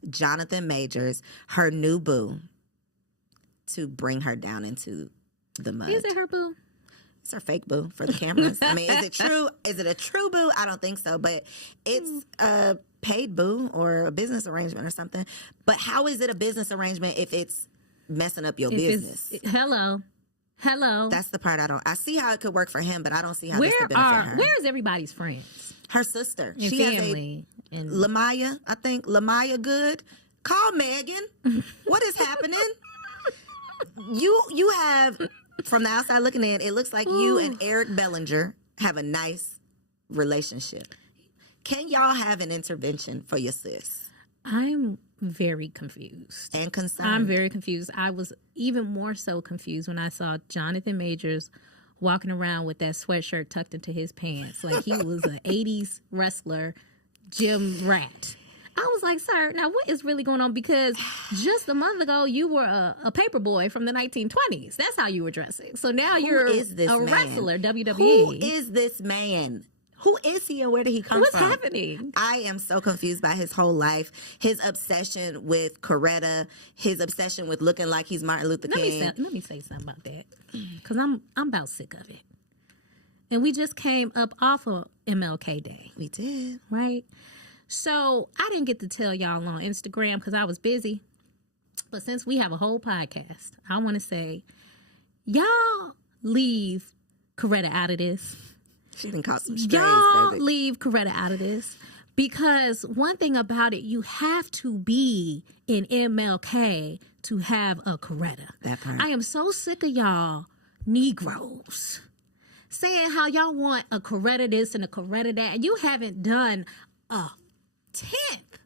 Jonathan Majors, her new boo, to bring her down into the mud. Is it her boo? It's her fake boo for the cameras. I mean, is it true? Is it a true boo? I don't think so, but it's a paid boo or a business arrangement or something. But how is it a business arrangement if it's messing up your business? Hello. That's the part I see how it could work for him, but I don't see how this could benefit her. Where is everybody's friends? Her sister. And she family. Has Lamaya, I think. Lamaya Good. Call Megan. What is happening? You have, from the outside looking in, it looks like you and Eric Bellinger have a nice relationship. Can y'all have an intervention for your sis? I'm very confused. And concerned. I'm very confused. I was even more so confused when I saw Jonathan Majors walking around with that sweatshirt tucked into his pants like he was an 80s wrestler, gym rat. I was like, sir, now what is really going on? Because just a month ago, you were a paper boy from the 1920s. That's how you were dressing. So now you're a wrestler, WWE. Who is this man? Who is he and where did he come from? What's happening? I am so confused by his whole life. His obsession with Coretta, his obsession with looking like he's Martin Luther King. Let me say something about that, because I'm about sick of it. And we just came up off of MLK Day. We did. Right? So I didn't get to tell y'all on Instagram because I was busy. But since we have a whole podcast, I want to say, y'all leave Coretta out of this. She done caught some strays, Y'all baby. leave Coretta out of this. Because one thing about it, you have to be in MLK to have a Coretta. That part. I am so sick of y'all Negroes saying how y'all want a Coretta this and a Coretta that, and you haven't done a tenth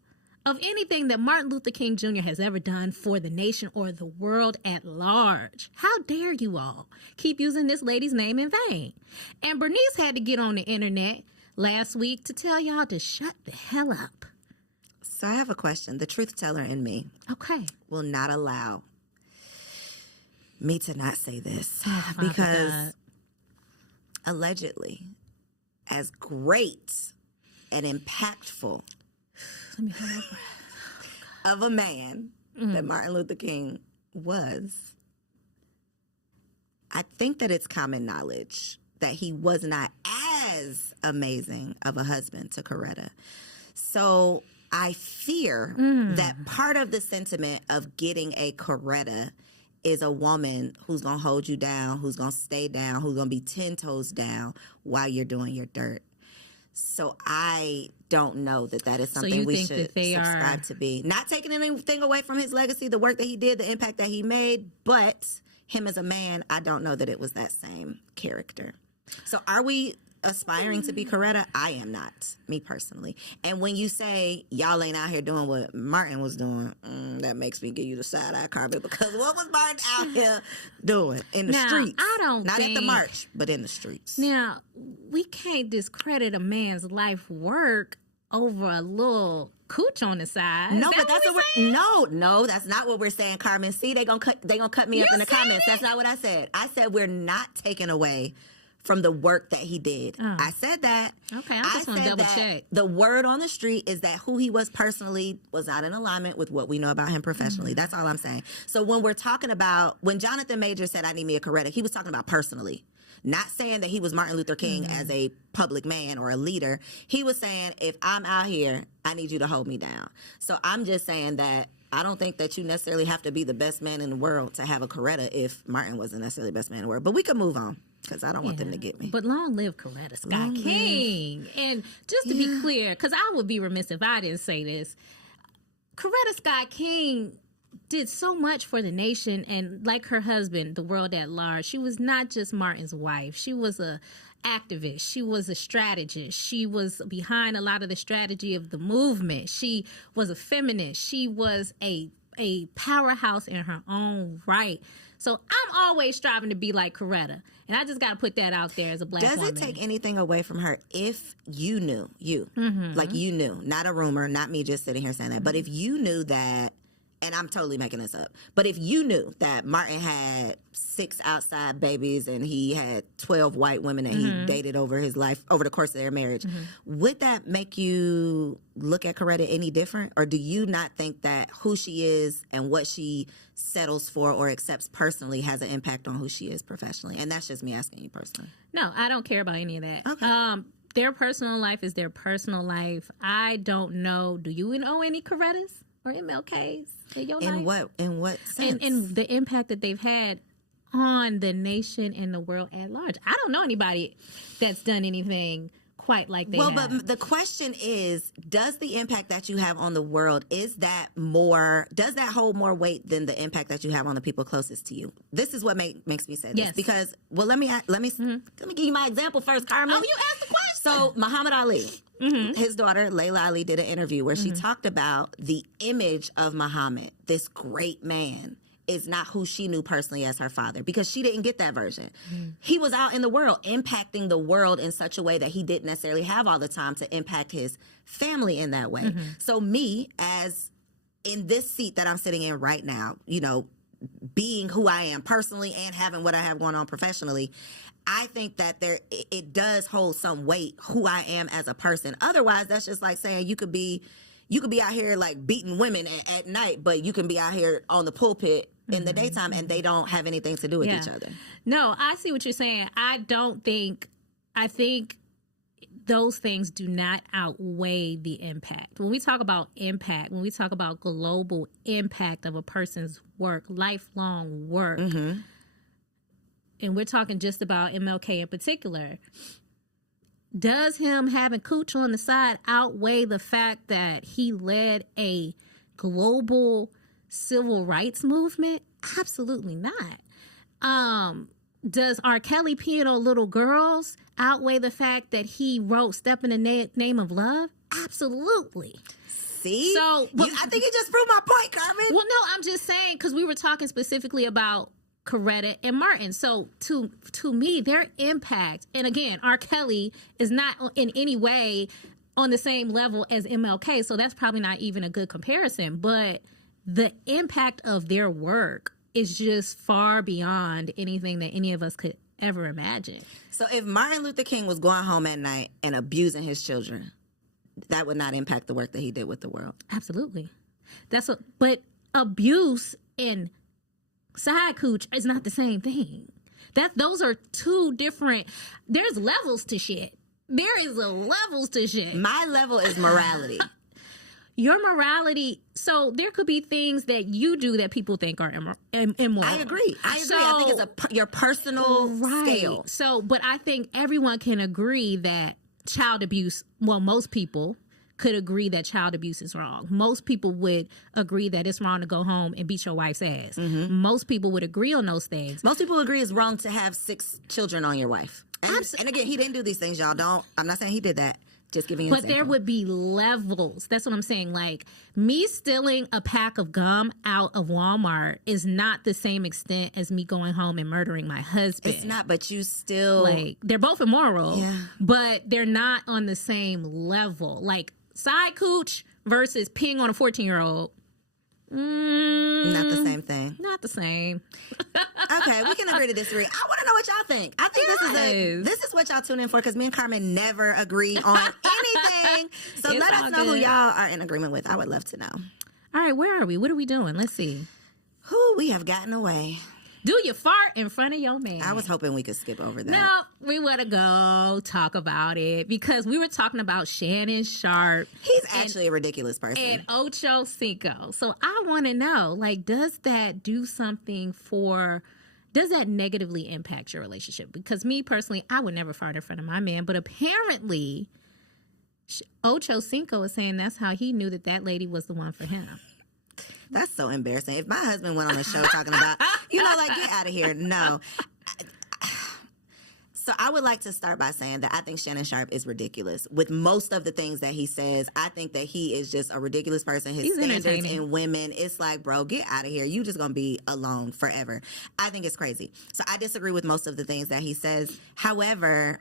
of anything that Martin Luther King Jr. has ever done for the nation or the world at large. How dare you all keep using this lady's name in vain? And Bernice had to get on the internet last week to tell y'all to shut the hell up. So I have a question. The truth teller in me will not allow me to not say this because allegedly, as great and impactful of a man that Martin Luther King was, I think that it's common knowledge that he was not as amazing of a husband to Coretta. So I fear that part of the sentiment of getting a Coretta is a woman who's going to hold you down, who's going to stay down, who's going to be 10 toes down while you're doing your dirt. So I don't know that is something we should subscribe to be. Not taking anything away from his legacy, the work that he did, the impact that he made, but him as a man, I don't know that it was that same character. So are we aspiring to be Coretta. I am not, me personally. And when you say y'all ain't out here doing what Martin was doing, that makes me give you the side eye, Carmen, because what was Martin out here doing in the streets? I don't not think, at the march, but in the streets. Now, we can't discredit a man's life work over a little cooch on the side. No, but that's what we're no, that's not what we're saying, Carmen. See, they gonna cut me up in the comments. That's not what I said. I said we're not taking away from the work that he did. I said that. Okay, I just want to double check. The word on the street is that who he was personally was not in alignment with what we know about him professionally. That's all I'm saying. So when we're talking about, when Jonathan Major said, I need me a Coretta, he was talking about personally. Not saying that he was Martin Luther King as a public man or a leader. He was saying, if I'm out here, I need you to hold me down. So I'm just saying that I don't think that you necessarily have to be the best man in the world to have a Coretta if Martin wasn't necessarily the best man in the world. But we can move on because I don't want them to get me. But long live Coretta Scott King. And just to be clear, because I would be remiss if I didn't say this, Coretta Scott King did so much for the nation, and like her husband, the world at large. She was not just Martin's wife. She was a activist. She was a strategist. She was behind a lot of the strategy of the movement. She was a feminist. She was a powerhouse in her own right. So I'm always striving to be like Coretta. And I just got to put that out there as a black woman. Does it take anything away from her if you knew, like you knew, not a rumor, not me just sitting here saying that, but if you knew that, and I'm totally making this up, but if you knew that Martin had 6 outside babies and he had 12 white women that he dated over his life, over the course of their marriage, would that make you look at Coretta any different? Or do you not think that who she is and what she settles for or accepts personally has an impact on who she is professionally? And that's just me asking you personally. No, I don't care about any of that. Okay. Their personal life is their personal life. I don't know. Do you know any Corettas or MLKs in your life? In what sense? And the impact that they've had on the nation and the world at large. I don't know anybody that's done anything quite like they have. But the question is, does the impact that you have on the world, does that hold more weight than the impact that you have on the people closest to you? This is what makes me say this. Yes. Because, let me give you my example first, Carmen. Oh, you asked the question. So, Muhammad Ali, his daughter, Layla Ali, did an interview where she talked about the image of Muhammad, this great man, is not who she knew personally as her father, because she didn't get that version. He was out in the world, impacting the world in such a way that he didn't necessarily have all the time to impact his family in that way. So me, as in this seat that I'm sitting in right now, being who I am personally and having what I have going on professionally, I think that it does hold some weight who I am as a person. Otherwise, that's just like saying you could be out here like beating women at night, but you can be out here on the pulpit in the daytime, and they don't have anything to do with each other. No, I see what you're saying. I think those things do not outweigh the impact. When we talk about impact, when we talk about global impact of a person's work, lifelong work, and we're talking just about MLK in particular, does him having cooch on the side outweigh the fact that he led a global civil rights movement? Absolutely not. Does R. Kelly peeing on little girls outweigh the fact that he wrote Step in the Name of Love? Absolutely. See? So, I think you just proved my point, Carmen. Well, no, I'm just saying, because we were talking specifically about Coretta and Martin. So to me, their impact, and again, R. Kelly is not in any way on the same level as MLK, so that's probably not even a good comparison, but the impact of their work is just far beyond anything that any of us could ever imagine. So if Martin Luther King was going home at night and abusing his children, that would not impact the work that he did with the world. Absolutely. But abuse and side cooch is not the same thing. Those are two different. There's levels to shit. There is levels to shit. My level is morality. Your morality. So there could be things that you do that people think are immoral. I agree. I think it's your personal scale. So, but I think everyone can agree that child abuse. Well, most people could agree that child abuse is wrong. Most people would agree that it's wrong to go home and beat your wife's ass. Most people would agree on those things. Most people agree it's wrong to have 6 children on your wife. And again, he didn't do these things, y'all. I'm not saying he did that. Just giving you an But there would be levels. That's what I'm saying. Like, me stealing a pack of gum out of Walmart is not the same extent as me going home and murdering my husband. It's not, but you still... Like, they're both immoral, Yeah. but they're not on the same level. Like, side cooch versus peeing on a 14-year-old. Not the same thing. Not the same. Okay, we can agree to disagree. I want to know what y'all think. I think this is what y'all tune in for, because me and Carmen never agree on anything. So It's let us all know who good. y'all are in agreement with. I would love to know. All right, where are we? What are we doing? Let's see. Who we have gotten away. Do you fart in front of your man? I was hoping we could skip over that. No, we want to go talk about it because we were talking about Shannon Sharp. He's actually a ridiculous person. And Ocho Cinco. So I want to know, like, does that do something does that negatively impact your relationship? Because me personally, I would never fart in front of my man, but apparently Ocho Cinco is saying that's how he knew that lady was the one for him. That's so embarrassing. If my husband went on a show talking about, like, get out of here. No. So I would like to start by saying that I think Shannon Sharp is ridiculous. With most of the things that he says, I think that he is just a ridiculous person. His standards in women, it's like, bro, get out of here. You just going to be alone forever. I think it's crazy. So I disagree with most of the things that he says. However,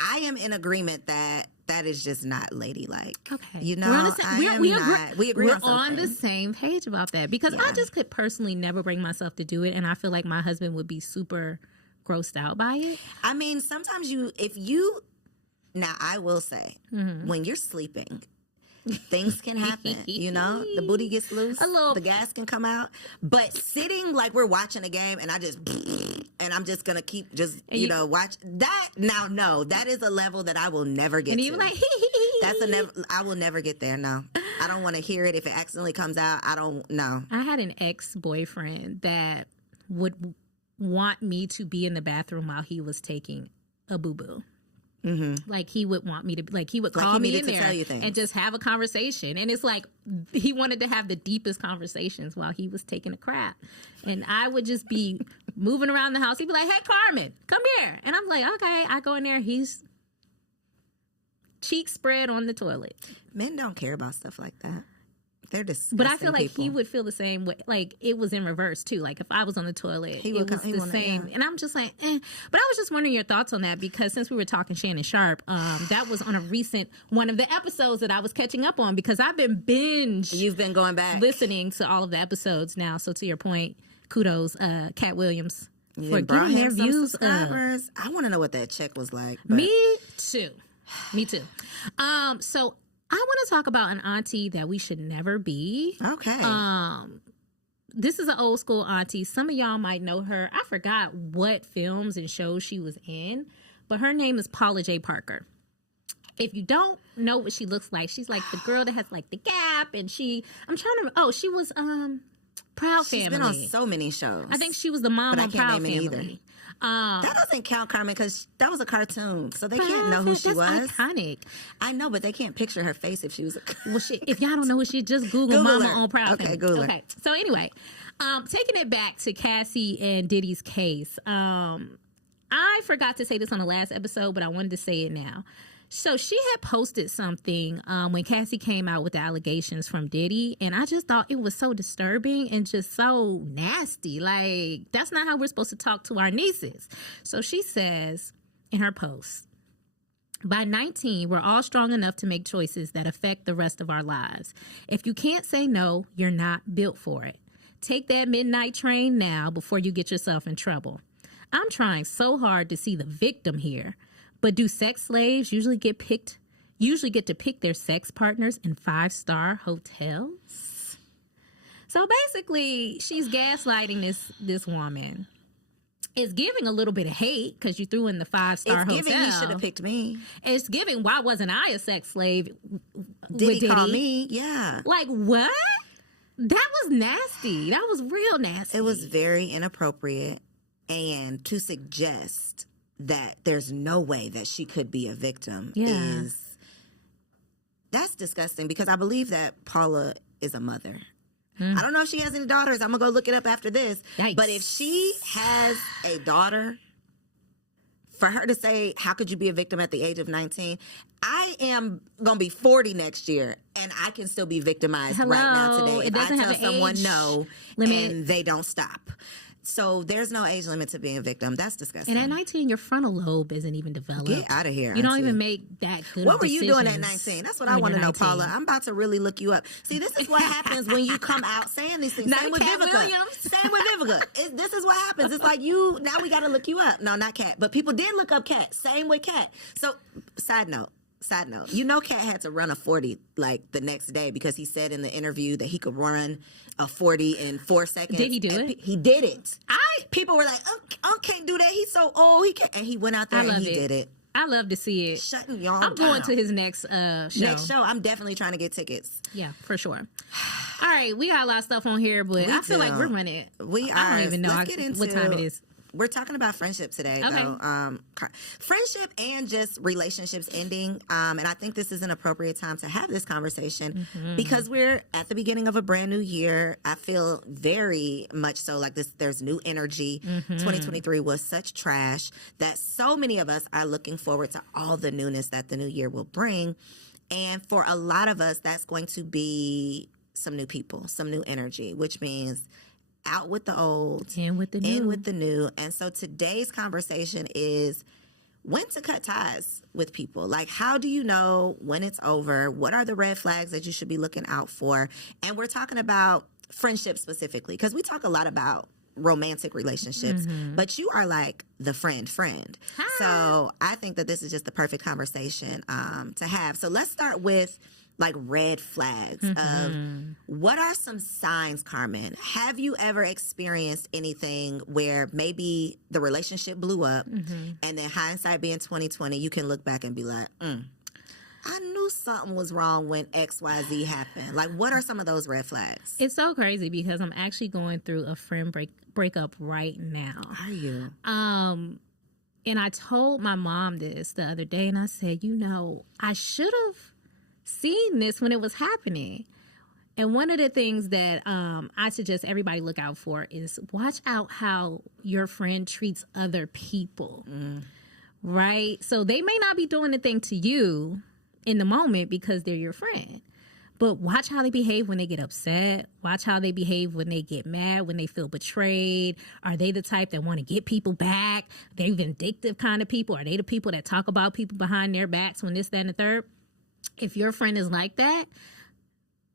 I am in agreement that is just not ladylike. Okay. We agree We're on something. on the same page about that because I just could personally never bring myself to do it, and I feel like my husband would be super grossed out by it. I mean, sometimes now I will say, when you're sleeping, things can happen, the booty gets loose, the gas can come out, but sitting like we're watching a game and I'm just going to keep watch that. Now, no, that is a level that I will never get to. And you're like, I will never get there. No, I don't want to hear it. If it accidentally comes out, I don't know. I had an ex-boyfriend that would want me to be in the bathroom while he was taking a boo-boo. Mm-hmm. Like he would want me to, like he would call me in there and just have a conversation. And it's like he wanted to have the deepest conversations while he was taking a crap. And I would just be moving around the house. He'd be like, hey, Carmen, come here. And I'm like, okay. I go in there. He's cheek spread on the toilet. Men don't care about stuff like that. They're disgusting. But I feel like people. he would feel the same way. Like it was in reverse too. Like if I was on the toilet, it was the same. Yeah. And I'm just like, But I was just wondering your thoughts on that because since we were talking Shannon Sharp, that was on a recent one of the episodes that I was catching up on because I've been You've been going back listening to all of the episodes now. So to your point, kudos, Katt Williams for getting their views. I want to know what that check was like. But... Me too. So I want to talk about an auntie that we should never be. Okay. This is an old school auntie. Some of y'all might know her. I forgot what films and shows she was in, but her name is Paula J. Parker. If you don't know what she looks like, she's like the girl that has like the gap, and she was Proud Family. She's been on so many shows. I think she was the mom on Proud Family. Either. That doesn't count, Carmen, because that was a cartoon, so they can't know who she was. Iconic. I know, but they can't picture her face if she was. If y'all don't know who she is, just Google Mama on Proud Family. Okay, Google her. Okay, so anyway, taking it back to Cassie and Diddy's case, I forgot to say this on the last episode, but I wanted to say it now. So she had posted something when Cassie came out with the allegations from Diddy, and I just thought it was so disturbing and just so nasty. Like, that's not how we're supposed to talk to our nieces. So she says in her post, by 19, we're all strong enough to make choices that affect the rest of our lives. If you can't say no, you're not built for it. Take that midnight train now before you get yourself in trouble. I'm trying so hard to see the victim here. But do sex slaves usually get to pick their sex partners in 5-star hotels? So basically, she's gaslighting this woman. It's giving a little bit of hate because you threw in the 5-star hotel. It's giving you should have picked me. It's giving why wasn't I a sex slave Did he call me? Yeah. Like what? That was nasty. That was real nasty. It was very inappropriate. And to suggest that there's no way that she could be a victim that's disgusting because I believe that Paula is a mother. I don't know if she has any daughters. I'm going to go look it up after this. Yikes. But if she has a daughter, for her to say, how could you be a victim at the age of 19? I am going to be 40 next year, and I can still be victimized right now today. If I tell someone no, and they don't stop. So there's no age limit to being a victim. That's disgusting. And at 19, your frontal lobe isn't even developed. Get out of here. You don't even make that good What were you decisions doing at 19? That's what I want to know, Paula. I'm about to really look you up. See, this is what happens when you come out saying these things. Same with Katt Vivica. Williams. Same with Vivica. This is what happens. It's like now we got to look you up. No, not Katt. But people did look up Katt. Same with Katt. So, side note. You know, Katt had to run a 40 like the next day because he said in the interview that he could run a 40 in 4 seconds. Did he do it? He did it. People were like, "Oh, can't do that. He's so old. He can't." And he went out there and he did it. I love to see it. Shutting y'all I'm down. going to his next show. Next show, I'm definitely trying to get tickets. Yeah, for sure. All right, we got a lot of stuff on here, but I feel like we're running. I don't even know what time it is. We're talking about friendship today, though. Friendship and just relationships ending. And I think this is an appropriate time to have this conversation because we're at the beginning of a brand new year. I feel very much so like this. There's new energy. 2023 was such trash that so many of us are looking forward to all the newness that the new year will bring. And for a lot of us, that's going to be some new people, some new energy, which means out with the old, in with the new. And so today's conversation is when to cut ties with people. Like, how do you know when it's over? What are the red flags that you should be looking out for? And we're talking about friendship specifically because we talk a lot about romantic relationships, but you are like the friend. Hi. So I think that this is just the perfect conversation to have. So let's start with like red flags of what are some signs, Carmen? Have you ever experienced anything where maybe the relationship blew up and then hindsight being 2020, you can look back and be like, I knew something was wrong when XYZ happened. Like, what are some of those red flags? It's so crazy because I'm actually going through a friend breakup right now. Are you? And I told my mom this the other day and I said, I should have seen this when it was happening. And one of the things that I suggest everybody look out for is watch out how your friend treats other people, right? So they may not be doing the thing to you in the moment because they're your friend, but watch how they behave when they get upset. Watch how they behave when they get mad, when they feel betrayed. Are they the type that want to get people back? Are they vindictive kind of people? Are they the people that talk about people behind their backs when this, that, and the third? If your friend is like that,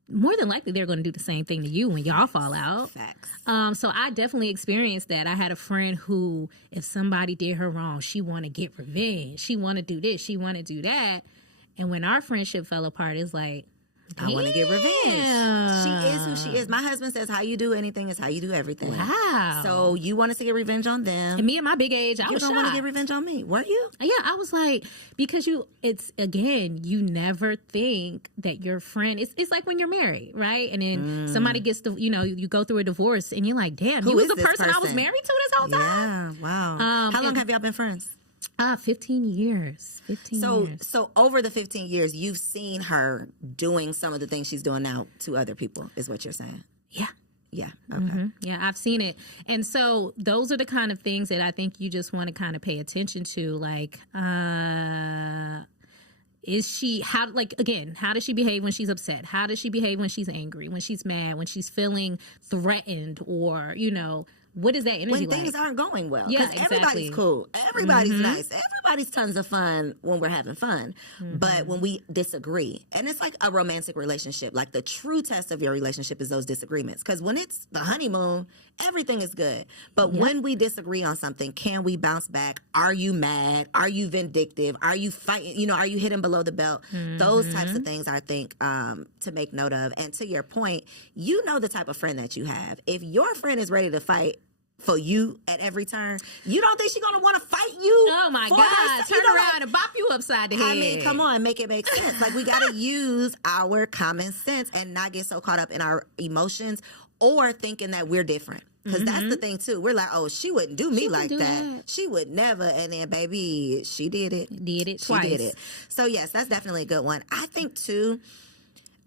more than likely they're going to do the same thing to you when y'all fall out. Facts. So I definitely experienced that. I had a friend who, if somebody did her wrong, she want to get revenge. She want to do this. She want to do that. And when our friendship fell apart, it's like, I want to get revenge. She is who she is. My husband says how you do anything is how you do everything. Wow. So you wanted to get revenge on them. And me and my big age, I was don't shocked. want to get revenge on me, weren't you? Yeah, I was like, because you never think that your friend, it's like when you're married, right? And then somebody gets you go through a divorce and you're like, damn, he was the person I was married to this whole time? Yeah, wow. How long have y'all been friends? 15 years. 15 years. So over the 15 years, you've seen her doing some of the things she's doing now to other people, is what you're saying? Yeah. Yeah. Okay. Yeah, I've seen it. And so those are the kind of things that I think you just want to kind of pay attention to. Like, how does she behave when she's upset? How does she behave when she's angry, when she's mad, when she's feeling threatened, or, what is that energy when like? Things aren't going well. Yeah, exactly. Everybody's cool. Everybody's nice. Everybody's tons of fun when we're having fun. But when we disagree, and it's like a romantic relationship, like the true test of your relationship is those disagreements. Because when it's the honeymoon, everything is good. But when we disagree on something, can we bounce back? Are you mad? Are you vindictive? Are you fighting? Are you hitting below the belt? Those types of things, I think, to make note of. And to your point, you know the type of friend that you have. If your friend is ready to fight for you at every turn, you don't think she's gonna want to fight you? Oh my God! Turn around and bop you upside the head. I mean, come on, make it make sense. Like, we gotta use our common sense and not get so caught up in our emotions or thinking that we're different. Because that's the thing too. We're like, oh, she wouldn't do me like that. She would never. And then, baby, she did it. Did it twice. She did it. So yes, that's definitely a good one. I think too,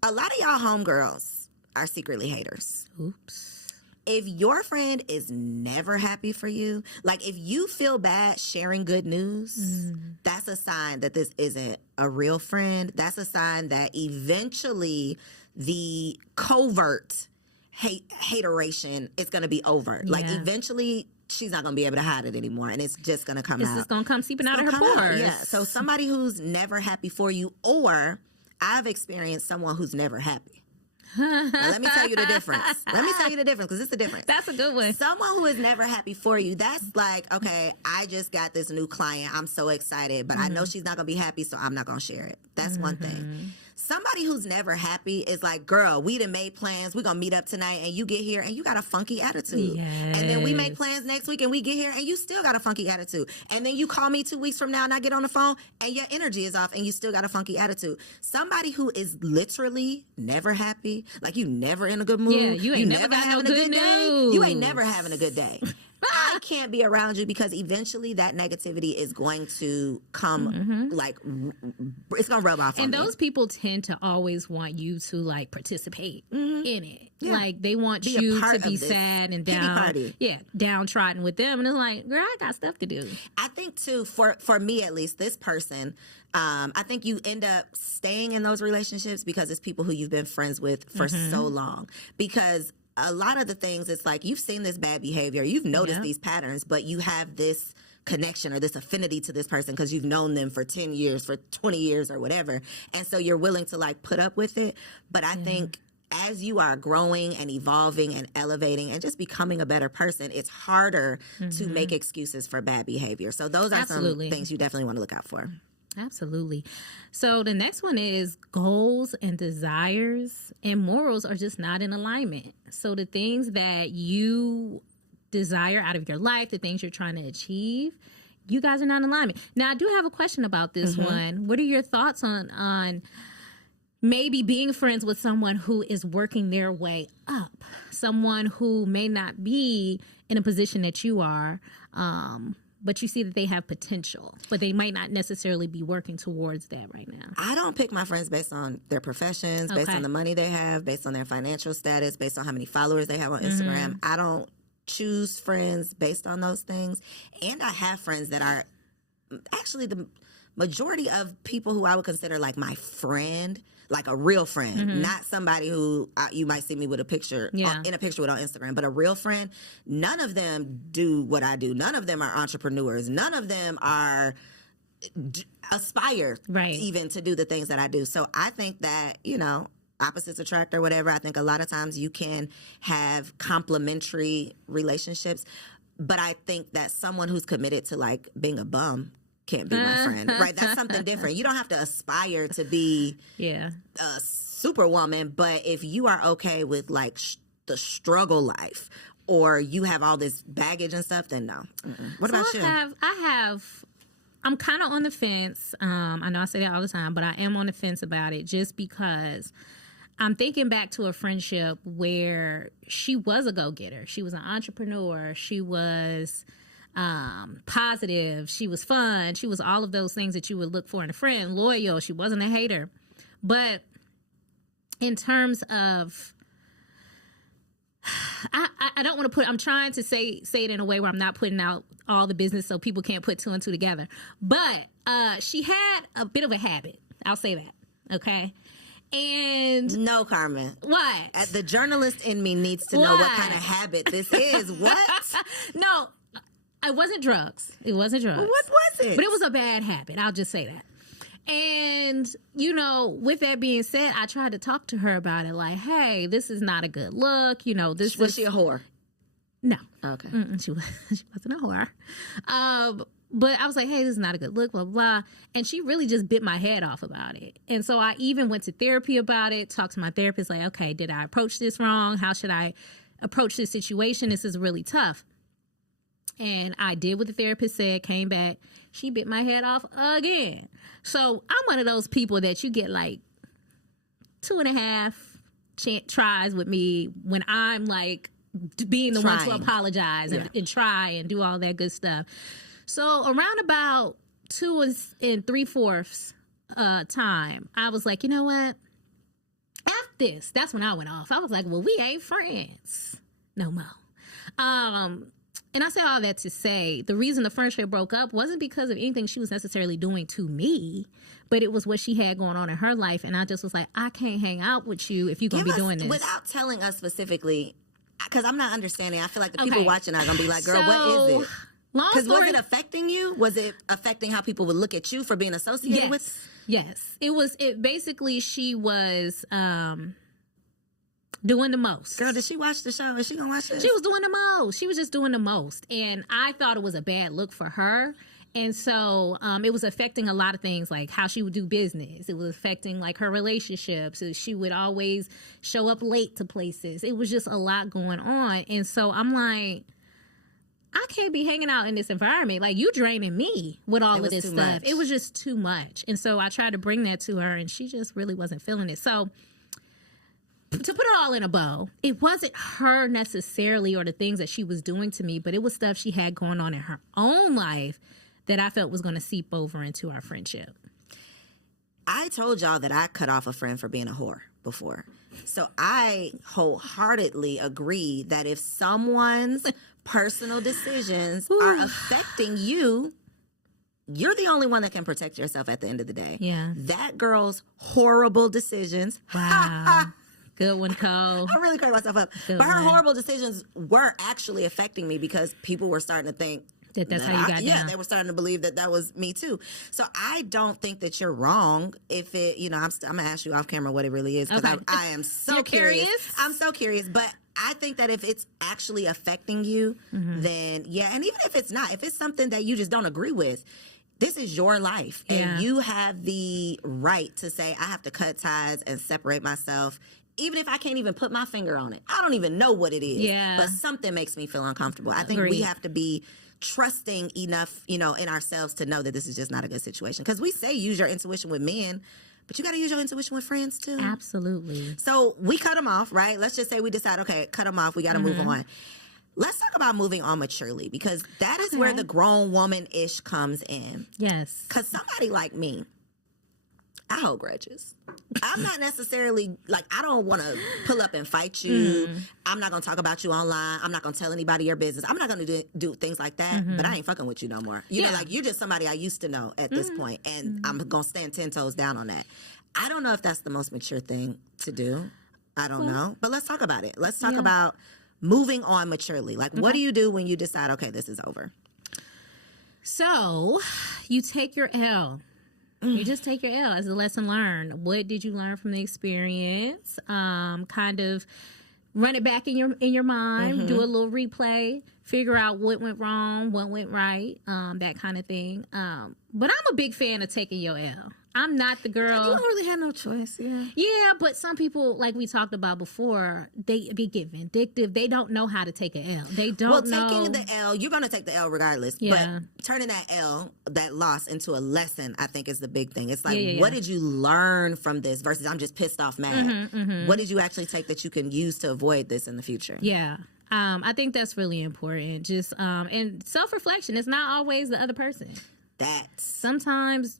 a lot of y'all homegirls are secretly haters. Oops. if your friend is never happy for you, like if you feel bad sharing good news, that's a sign that this isn't a real friend. That's a sign that eventually the covert hateration is going to be over. Like eventually she's not going to be able to hide it anymore, and it's just going to come out. It's just going to come seeping out of her pores. Yeah. So somebody who's never happy for you, or I've experienced someone who's never happy. Now, let me tell you the difference. Because it's the difference. That's a good one. Someone who is never happy for you, that's like, okay, I just got this new client. I'm so excited, but I know she's not going to be happy, so I'm not going to share it. That's one thing. Somebody who's never happy is like, girl, we done made plans. We're going to meet up tonight, and you get here, and you got a funky attitude. Yes. And then we make plans next week, and we get here, and you still got a funky attitude. And then you call me 2 weeks from now, and I get on the phone, and your energy is off, and you still got a funky attitude. Somebody who is literally never happy, like you never in a good mood. Yeah, you ain't never got having no a good day. news. You ain't never having a good day. I can't be around you because eventually that negativity is going to come, like, it's going to rub off on And me. those people tend to always want you to, like, participate in it. Yeah. Like, they want you to be sad and down. Yeah, downtrodden with them. And it's like, girl, I got stuff to do. I think, too, for me at least, this person, I think you end up staying in those relationships because it's people who you've been friends with for so long. Because a lot of the things, it's like you've seen this bad behavior, you've noticed these patterns, but you have this connection or this affinity to this person because you've known them for 10 years, for 20 years or whatever. And so you're willing to like put up with it. But I think as you are growing and evolving and elevating and just becoming a better person, it's harder to make excuses for bad behavior. So those are some things you definitely want to look out for. Absolutely. So the next one is goals and desires and morals are just not in alignment. So the things that you desire out of your life, the things you're trying to achieve, you guys are not in alignment. Now, I do have a question about this one. What are your thoughts on maybe being friends with someone who is working their way up, someone who may not be in a position that you are, but you see that they have potential, but they might not necessarily be working towards that right now? I don't pick my friends based on their professions, based on the money they have, based on their financial status, based on how many followers they have on Instagram. I don't choose friends based on those things. And I have friends that are actually the majority of people who I would consider like my friend, like a real friend, not somebody who you might see me with a picture, in a picture with on Instagram, but a real friend. None of them do what I do. None of them are entrepreneurs. None of them are aspire even to do the things that I do. So I think that, you know, opposites attract or whatever. I think a lot of times you can have complementary relationships, but I think that someone who's committed to like being a bum can't be my friend, right? That's something different. You don't have to aspire to be a superwoman, but if you are okay with like the struggle life or you have all this baggage and stuff, then no. What about you? I'm kind of on the fence. I know I say that all the time, but I am on the fence about it just because I'm thinking back to a friendship where she was a go-getter. She was an entrepreneur. She was positive. She was fun. She was all of those things that you would look for in a friend. Loyal. She wasn't a hater. But in terms of, I don't want to put, I'm trying to say it in a way where I'm not putting out all the business so people can't put two and two together. But she had a bit of a habit. I'll say that. Okay. And no, Carmen. What? The journalist in me needs to know what kind of habit this is. What? No, it wasn't drugs. It wasn't drugs. What was it? But it was a bad habit. I'll just say that. And, you know, with that being said, I tried to talk to her about it. Like, hey, this is not a good look. You know, this was she a whore? No. Okay. She wasn't a whore. But I was like, hey, this is not a good look, blah, blah. And she really just bit my head off about it. And so I even went to therapy about it, talked to my therapist, like, okay, did I approach this wrong? How should I approach this situation? This is really tough. And I did what the therapist said, came back. She bit my head off again. So I'm one of those people that you get like 2.5 tries with me when I'm like being the one to apologize and try and do all that good stuff. So around about 2 3/4 time, I was like, you know what? After this, that's when I went off. I was like, well, we ain't friends. no more. And I say all that to say the reason the friendship broke up wasn't because of anything she was necessarily doing to me, but it was what she had going on in her life. And I just was like, I can't hang out with you if you're going to be doing this. Without telling us specifically, because I'm not understanding. I feel like the people watching are going to be like, girl, what is it? Because was it affecting you? Was it affecting how people would look at you for being associated with? Yes. It basically, she was doing the most. Girl, did she watch the show? Is she gonna watch it? She was doing the most. She was just doing the most. And I thought it was a bad look for her. And so it was affecting a lot of things, like how she would do business. It was affecting like her relationships. She would always show up late to places. It was just a lot going on. And so I'm like, I can't be hanging out in this environment. Like, you draining me with all of this stuff. Much. It was just too much. And so I tried to bring that to her, and she just really wasn't feeling it. So to put it all in a bow, it wasn't her necessarily or the things that she was doing to me, but it was stuff she had going on in her own life that I felt was going to seep over into our friendship. I told y'all that I cut off a friend for being a whore before. So I wholeheartedly agree that if someone's personal decisions are affecting you, you're the only one that can protect yourself at the end of the day. Yeah. That girl's horrible decisions. Wow. Good one, Cole. I really cracked myself up. But her horrible decisions were actually affecting me because people were starting to think that's how you got down. Yeah, they were starting to believe that was me too. So I don't think that you're wrong if it, I'm going to ask you off camera what it really is because I am so curious. I'm so curious, but I think that if it's actually affecting you, then yeah, and even if it's not, if it's something that you just don't agree with, this is your life and you have the right to say, I have to cut ties and separate myself. Even if I can't even put my finger on it. I don't even know what it is. Yeah. But something makes me feel uncomfortable. I think we have to be trusting enough, in ourselves to know that this is just not a good situation. Because we say use your intuition with men, but you got to use your intuition with friends too. Absolutely. So we cut them off, right? Let's just say we decide, okay, cut them off. We got to move on. Let's talk about moving on maturely because that is where the grown woman-ish comes in. Yes. Because somebody like me, I hold grudges. I'm not necessarily, I don't want to pull up and fight you. I'm not going to talk about you online. I'm not going to tell anybody your business. I'm not going to do things like that, but I ain't fucking with you no more. You know, you're just somebody I used to know at this point, and I'm going to stand 10 toes down on that. I don't know if that's the most mature thing to do. I don't know. But let's talk about it. Let's talk about moving on maturely. What do you do when you decide, okay, this is over? So you take your L. You just take your L as a lesson learned. What did you learn from the experience? Kind of run it back in your mind, do a little replay, figure out what went wrong, what went right, that kind of thing. But I'm a big fan of taking your L. I'm not the girl. You don't really have no choice, yeah. Yeah, but some people, like we talked about before, they get vindictive. They don't know how to take an L. They don't know. Well, taking the L, you're going to take the L regardless. Yeah. But turning that L, that loss, into a lesson, I think is the big thing. It's like, what did you learn from this versus I'm just pissed off mad? What did you actually take that you can use to avoid this in the future? Yeah. I think that's really important. Just and self-reflection. It's not always the other person. Sometimes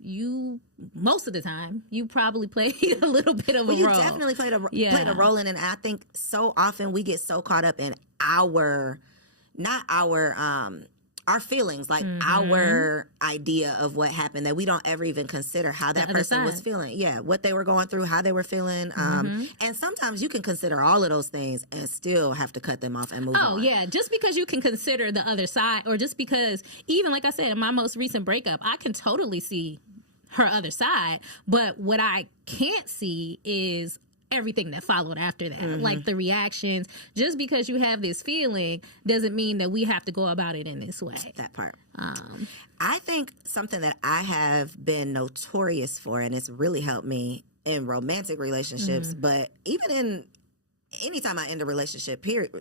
most of the time, you probably played a little bit of a role. You definitely played a role in it. And I think so often we get so caught up in our feelings, our idea of what happened, that we don't ever even consider how that person was feeling. Yeah, what they were going through, how they were feeling. And sometimes you can consider all of those things and still have to cut them off and move on. Oh, yeah. Just because you can consider the other side, or just because, even like I said, in my most recent breakup, I can totally see her other side. But what I can't see is everything that followed after that, like the reactions. Just because you have this feeling doesn't mean that we have to go about it in this way. That part. I think something that I have been notorious for, and it's really helped me in romantic relationships, but even in anytime I end a relationship, period,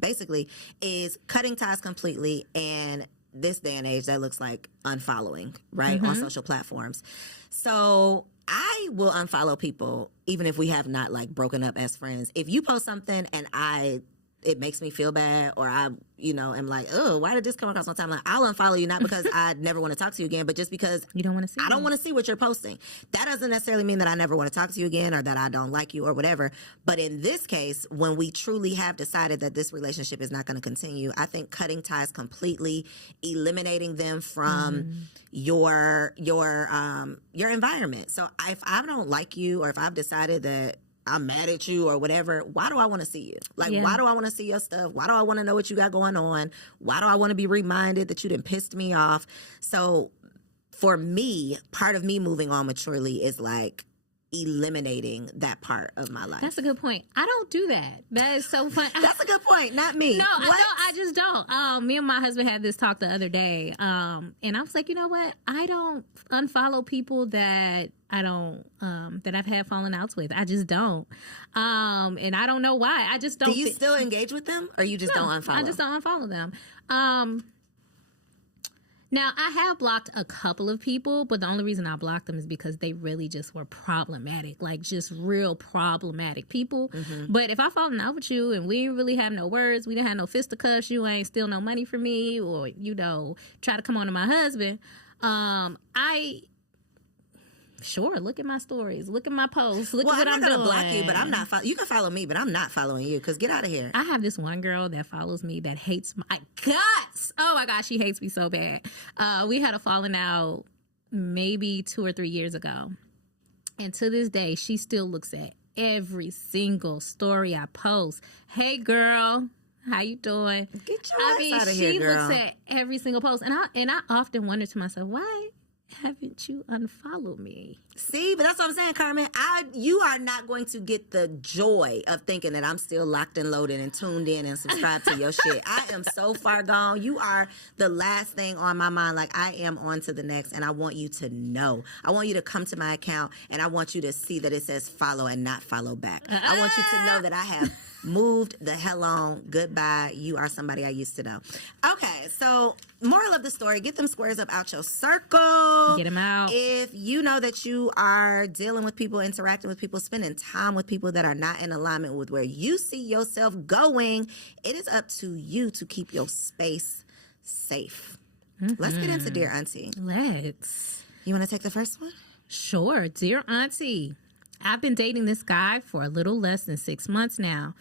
basically, is cutting ties completely. And this day and age, that looks like unfollowing, right, on social platforms. So I will unfollow people even if we have not broken up as friends. If you post something and I it makes me feel bad, or I, am like, oh, why did this come across my timeline? I'll unfollow you, not because I never want to talk to you again, but just because you don't want to see. I don't want to see what you're posting. That doesn't necessarily mean that I never want to talk to you again, or that I don't like you, or whatever. But in this case, when we truly have decided that this relationship is not going to continue, I think cutting ties completely, eliminating them from your environment. So if I don't like you, or if I've decided that I'm mad at you or whatever, why do I want to see you? Like, why do I want to see your stuff? Why do I want to know what you got going on? Why do I want to be reminded that you done pissed me off? So for me, part of me moving on maturely is like eliminating that part of my life. That's a good point. I don't do that. That is so fun. That's a good point. Not me. No, I just don't. Me and my husband had this talk the other day, and I was like, you know what? I don't unfollow people that I don't that I've had falling outs with. I just don't, and I don't know why. I just don't. Do you still engage with them, or you just don't unfollow? I just don't unfollow them. Now, I have blocked a couple of people, but the only reason I blocked them is because they really just were problematic, like just real problematic people. But if I fallen out with you and we didn't really have no words, we didn't have no fisticuffs, you ain't steal no money from me, or, try to come on to my husband, Sure, look at my stories, look at my posts, look at what I'm doing. I'm not going to block you, but I'm not. You can follow me, but I'm not following you, because get out of here. I have this one girl that follows me that hates my guts. Oh my gosh, she hates me so bad. We had a falling out maybe 2 or 3 years ago, and to this day, she still looks at every single story I post. Hey, girl. How you doing? Get your ass out of here, girl. She looks at every single post, and I often wonder to myself, why haven't you unfollowed me? See, but that's what I'm saying, Carmen. You are not going to get the joy of thinking that I'm still locked and loaded and tuned in and subscribed to your shit. I am so far gone. You are the last thing on my mind. Like, I am on to the next, and I want you to know. I want you to come to my account, and I want you to see that it says follow and not follow back. I want you to know that I have moved the hell on. Goodbye. You are somebody I used to know. Okay, so moral of the story, get them squares up out your circle. Get them out. If you know that you are dealing with people, interacting with people, spending time with people that are not in alignment with where you see yourself going, it is up to you to keep your space safe. Let's get into Dear Auntie. Let's. You want to take the first one? Sure. Dear Auntie, I've been dating this guy for a little less than 6 months now.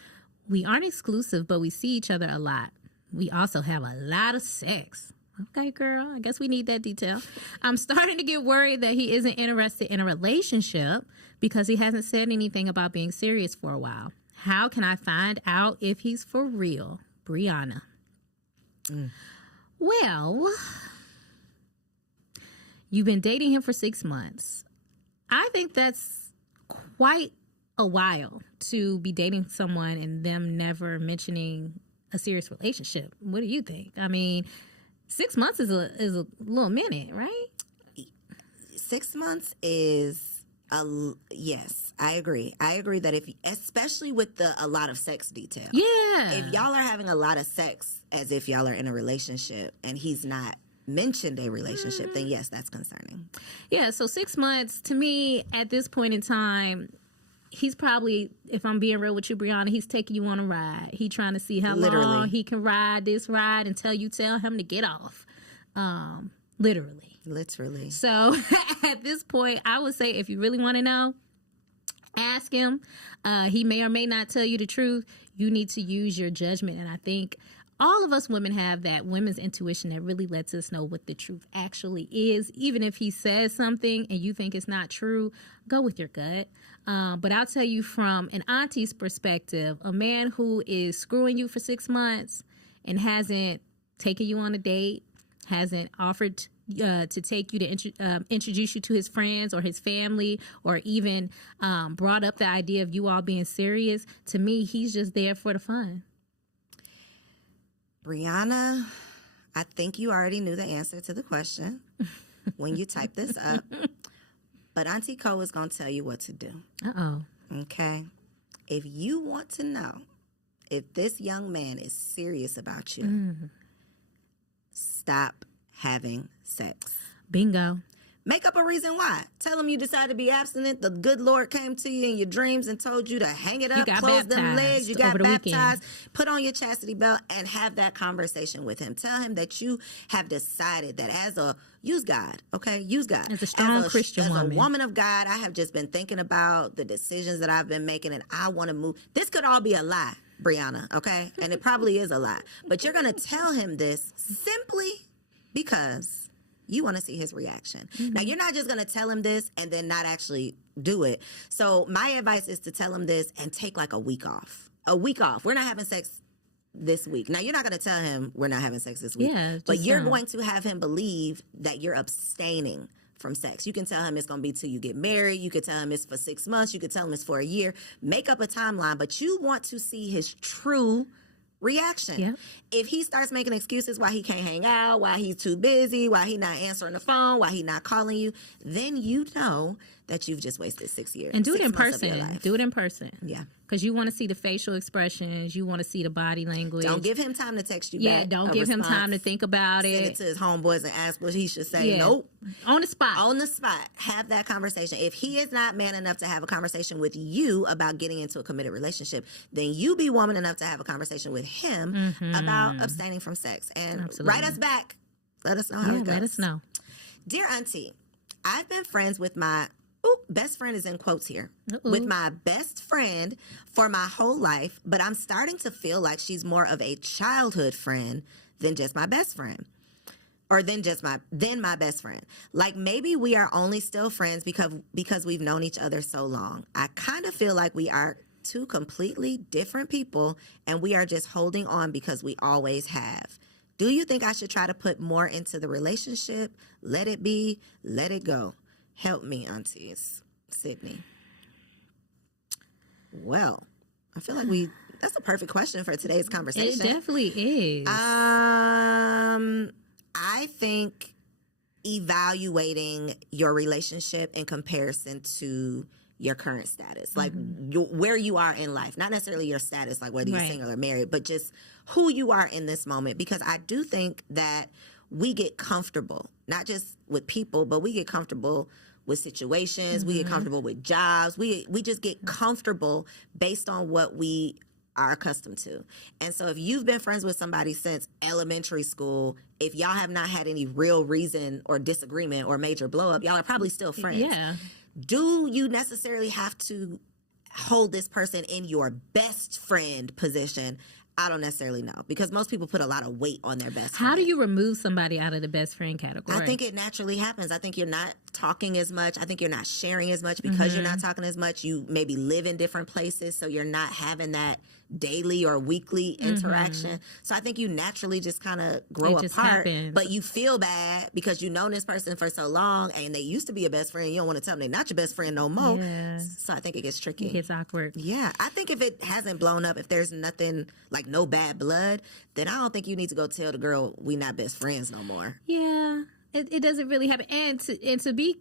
We aren't exclusive, but we see each other a lot. We also have a lot of sex. Okay, girl, I guess we need that detail. I'm starting to get worried that he isn't interested in a relationship because he hasn't said anything about being serious for a while. How can I find out if he's for real? Brianna. Well, you've been dating him for 6 months. I think that's quite a while to be dating someone and them never mentioning a serious relationship. What do you think? I mean, 6 months is a little minute, right? 6 months is yes, I agree. I agree that especially with a lot of sex detail. Yeah. If y'all are having a lot of sex as if y'all are in a relationship and he's not mentioned a relationship, then yes, that's concerning. Yeah, so 6 months, to me, at this point in time, he's probably, if I'm being real with you, Brianna, he's taking you on a ride. He's trying to see how long he can ride this ride until you tell him to get off. Literally. So at this point, I would say if you really want to know, ask him. He may or may not tell you the truth. You need to use your judgment. And I think all of us women have that women's intuition that really lets us know what the truth actually is. Even if he says something and you think it's not true, go with your gut. But I'll tell you from an auntie's perspective, a man who is screwing you for 6 months and hasn't taken you on a date, hasn't offered to take you to introduce you to his friends or his family, or even brought up the idea of you all being serious, to me, he's just there for the fun. Brianna, I think you already knew the answer to the question when you typed this up. But Auntie Koe is going to tell you what to do. Uh-oh. Okay? If you want to know if this young man is serious about you, stop having sex. Bingo. Make up a reason why. Tell him you decided to be abstinent. The good Lord came to you in your dreams and told you to hang it up, close them legs. You got baptized, put on your chastity belt, and have that conversation with him. Tell him that you have decided that use God, okay? Use God. As a strong Christian woman. As a woman of God, I have just been thinking about the decisions that I've been making, and I want to move. This could all be a lie, Brianna, okay? And it probably is a lie. But you're going to tell him this simply because you want to see his reaction. Mm-hmm. Now, you're not just going to tell him this and then not actually do it. So my advice is to tell him this and take like a week off. A week off. We're not having sex this week. Now, you're not going to tell him we're not having sex this week. Yeah, but you're going to have him believe that you're abstaining from sex. You can tell him it's going to be till you get married. You could tell him it's for 6 months. You could tell him it's for a year. Make up a timeline, but you want to see his true reaction. Yep. If he starts making excuses why he can't hang out, why he's too busy, why he's not answering the phone, why he's not calling you, then you know that you've just wasted 6 years. And do it in person. Do it in person. Yeah. Because you want to see the facial expressions. You want to see the body language. Don't give him time to text you back. Yeah, don't give him time to think about it. Send it to his homeboys and ask what he should say. Yeah. Nope. On the spot. On the spot. Have that conversation. If he is not man enough to have a conversation with you about getting into a committed relationship, then you be woman enough to have a conversation with him about abstaining from sex. And write us back. Let us know how it goes. Let us know. Dear Auntie, I've been friends with my best friend is in quotes here. With my best friend for my whole life, but I'm starting to feel like she's more of a childhood friend than just my best friend. Or than my best friend. Like maybe we are only still friends because we've known each other so long. I kind of feel like we are two completely different people and we are just holding on because we always have. Do you think I should try to put more into the relationship? Let it be, let it go. Help me, aunties. Sydney. Well, I feel like that's a perfect question for today's conversation. It definitely is. I think evaluating your relationship in comparison to your current status, like where you are in life, not necessarily your status, like whether you're single or married, but just who you are in this moment. Because I do think that we get comfortable, not just with people, but we get comfortable with situations. We get comfortable with jobs. We just get comfortable based on what we are accustomed to. And so if you've been friends with somebody since elementary school, if y'all have not had any real reason or disagreement or major blow up, y'all are probably still friends. Yeah. Do you necessarily have to hold this person in your best friend position? I don't necessarily know, because most people put a lot of weight on their best friend. How do you remove somebody out of the best friend category? I think it naturally happens. I think you're not talking as much. I think you're not sharing as much because you're not talking as much. You maybe live in different places, so you're not having that daily or weekly interaction. So I think you naturally just kind of grow apart, but you feel bad because you've known this person for so long and they used to be your best friend. You don't want to tell them they're not your best friend no more. Yeah. So I think it gets tricky. It gets awkward. Yeah. I think if it hasn't blown up, if there's nothing, like no bad blood, then I don't think you need to go tell the girl we not best friends no more. Yeah. It doesn't really happen. And to be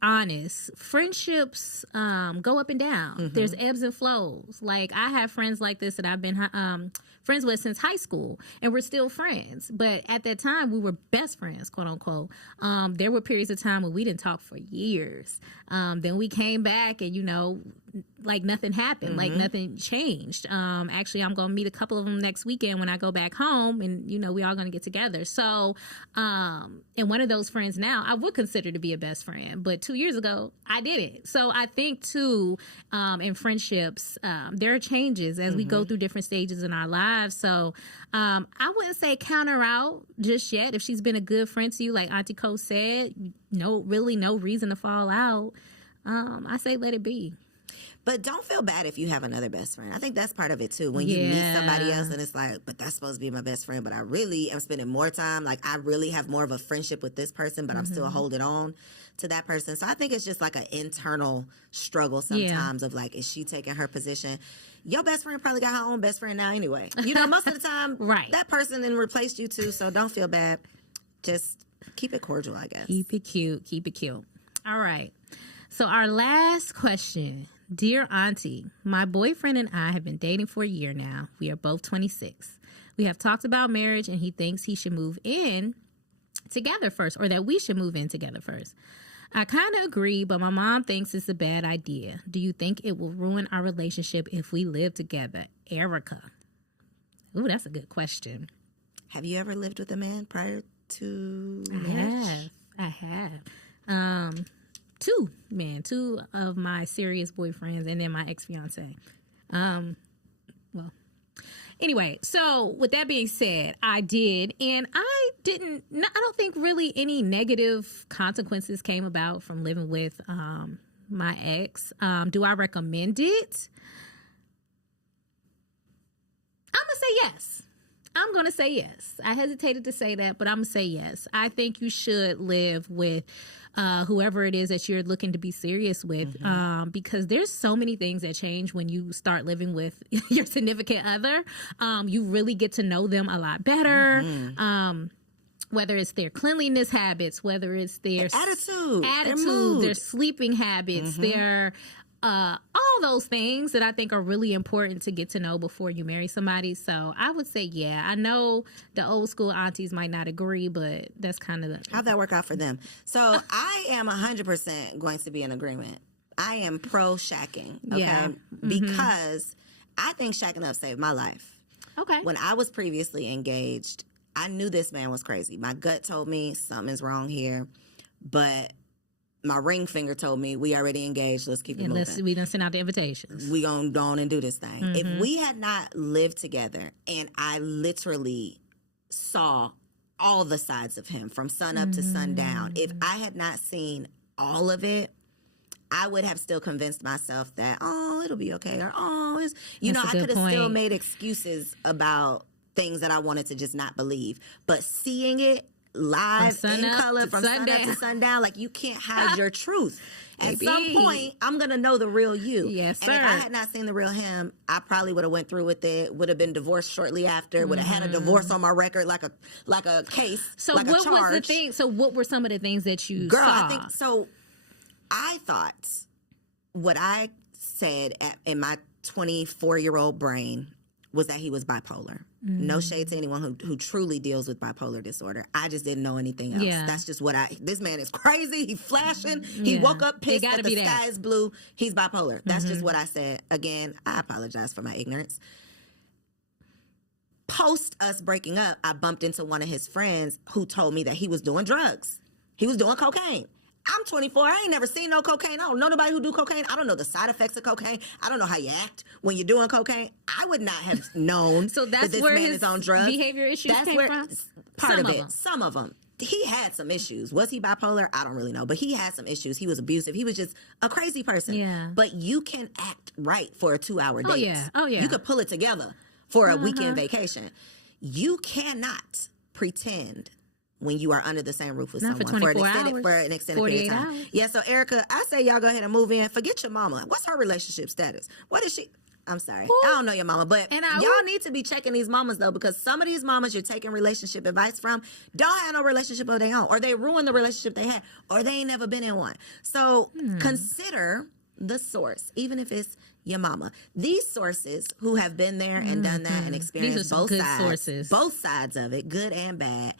honest, friendships go up and down. There's ebbs and flows. Like I have friends like this that I've been friends with since high school, and we're still friends. But at that time, we were best friends, quote unquote. There were periods of time when we didn't talk for years. Then we came back, and like nothing happened, like nothing changed. Actually, I'm going to meet a couple of them next weekend when I go back home, and we all going to get together. So, and one of those friends now, I would consider to be a best friend, but 2 years ago, I didn't. So I think too, in friendships, there are changes as we go through different stages in our lives. So I wouldn't say count her out just yet. If she's been a good friend to you, like Auntie Koe said, no reason to fall out. I say let it be. But don't feel bad if you have another best friend. I think that's part of it, too. When you meet somebody else and it's like, but that's supposed to be my best friend, but I really am spending more time. Like, I really have more of a friendship with this person, but I'm still holding on to that person. So I think it's just like an internal struggle sometimes of like, is she taking her position? Your best friend probably got her own best friend now anyway. Most of the time, that person then replaced you, too, so don't feel bad. Just keep it cordial, I guess. Keep it cute. All right. So our last question. Dear Auntie, my boyfriend and I have been dating for a year now. We are both 26. We have talked about marriage, and he thinks he should move in together first, or that we should move in together first. I kind of agree, but my mom thinks it's a bad idea. Do you think it will ruin our relationship if we live together? Erica. Ooh, that's a good question. Have you ever lived with a man prior to marriage? I have. Two of my serious boyfriends and then my ex-fiance. Well, anyway, so with that being said, I did, and I don't think really any negative consequences came about from living with my ex. Do I recommend it? I'm going to say yes. I'm going to say yes. I hesitated to say that, but I'm going to say yes. I think you should live with whoever it is that you're looking to be serious with, because there's so many things that change when you start living with your significant other. You really get to know them a lot better. Whether it's their cleanliness habits, whether it's their attitude, their sleeping habits, their all those things that I think are really important to get to know before you marry somebody. So I would say, yeah. I know the old school aunties might not agree, but that's kind of how'd that work out for them? So I am 100% going to be in agreement. I am pro shacking, okay? Because I think shacking up saved my life. Okay. When I was previously engaged, I knew this man was crazy. My gut told me something's wrong here, but my ring finger told me we already engaged. Let's keep it moving. We done send out the invitations. We gonna go on and do this thing. If we had not lived together, and I literally saw all the sides of him from sun up to sundown, if I had not seen all of it, I would have still convinced myself that, oh, it'll be okay, or oh, it's, I could have still made excuses about things that I wanted to just not believe. But seeing it live in color from sun up to sundown, like, you can't hide your truth. At some point, I'm going to know the real you. Yes, sir. And if I had not seen the real him, I probably would have went through with it, would have been divorced shortly after, would have had a divorce on my record, like a case, so like a charge. So what was the thing? So what were some of the things that you saw? I think, so I thought what I said in my 24-year-old brain was that he was bipolar. No shade to anyone who truly deals with bipolar disorder. I just didn't know anything else. Yeah. That's just what this man is crazy. He's flashing. He woke up pissed that the sky is blue. He's bipolar. That's just what I said. Again, I apologize for my ignorance. Post us breaking up, I bumped into one of his friends who told me that he was doing drugs. He was doing cocaine. I'm 24. I ain't never seen no cocaine. I don't know nobody who do cocaine. I don't know the side effects of cocaine. I don't know how you act when you're doing cocaine. I would not have known so that's that this where man his is on drugs. Behavior issues came from? Part of it. Some of them. He had some issues. Was he bipolar? I don't really know. But he had some issues. He was abusive. He was just a crazy person. Yeah. But you can act right for a 2-hour date. Oh, yeah. You could pull it together for a weekend vacation. You cannot pretend when you are under the same roof with someone for an extended period of time. Hours. Yeah, so Erica, I say y'all go ahead and move in. Forget your mama. What's her relationship status? What is she? I'm sorry. I don't know your mama, but y'all need to be checking these mamas, though, because some of these mamas you're taking relationship advice from don't have no relationship of their own, or they ruined the relationship they had, or they ain't never been in one. So consider the source, even if it's your mama. These sources who have been there and done that and experienced both sides of it, good and bad,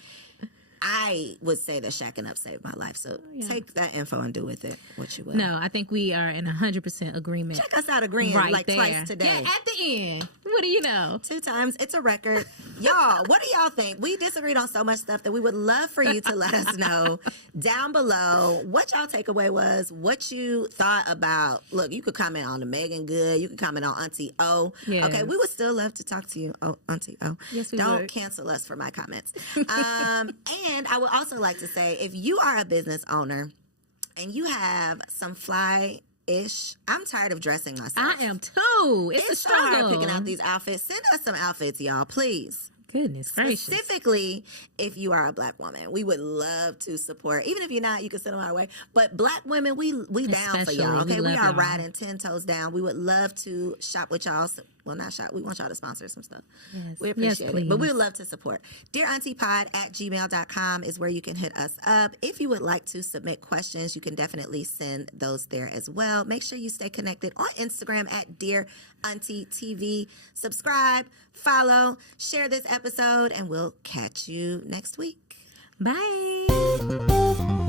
I would say that shacking up saved my life. So take that info and do with it what you will. No, I think we are in 100% agreement. Check us out agreeing like there. Twice today. Yeah, at the end. What do you know? 2 times. It's a record. Y'all, what do y'all think? We disagreed on so much stuff that we would love for you to let us know down below what y'all takeaway was, what you thought about. Look, you could comment on the Megan Good. You could comment on Auntie O. Yes. Okay, we would still love to talk to you, Auntie O. Yes, we Don't would. cancel us for my comments. And I would also like to say, if you are a business owner and you have some fly-ish, I'm tired of dressing myself. I am too. It's a struggle. So hard picking out these outfits. Send us some outfits, y'all, please. Goodness gracious. Specifically, if you are a Black woman, we would love to support. Even if you're not, you can send them our way. But Black women, we down for y'all. Okay, we are riding 10 toes down. We would love to shop with y'all. Well, not shop. We want y'all to sponsor some stuff. Yes. We appreciate it. But we would love to support. DearAuntiePod@gmail.com is where you can hit us up. If you would like to submit questions, you can definitely send those there as well. Make sure you stay connected on Instagram at Dear Auntie TV. Subscribe, follow, share this episode, and we'll catch you next week. Bye.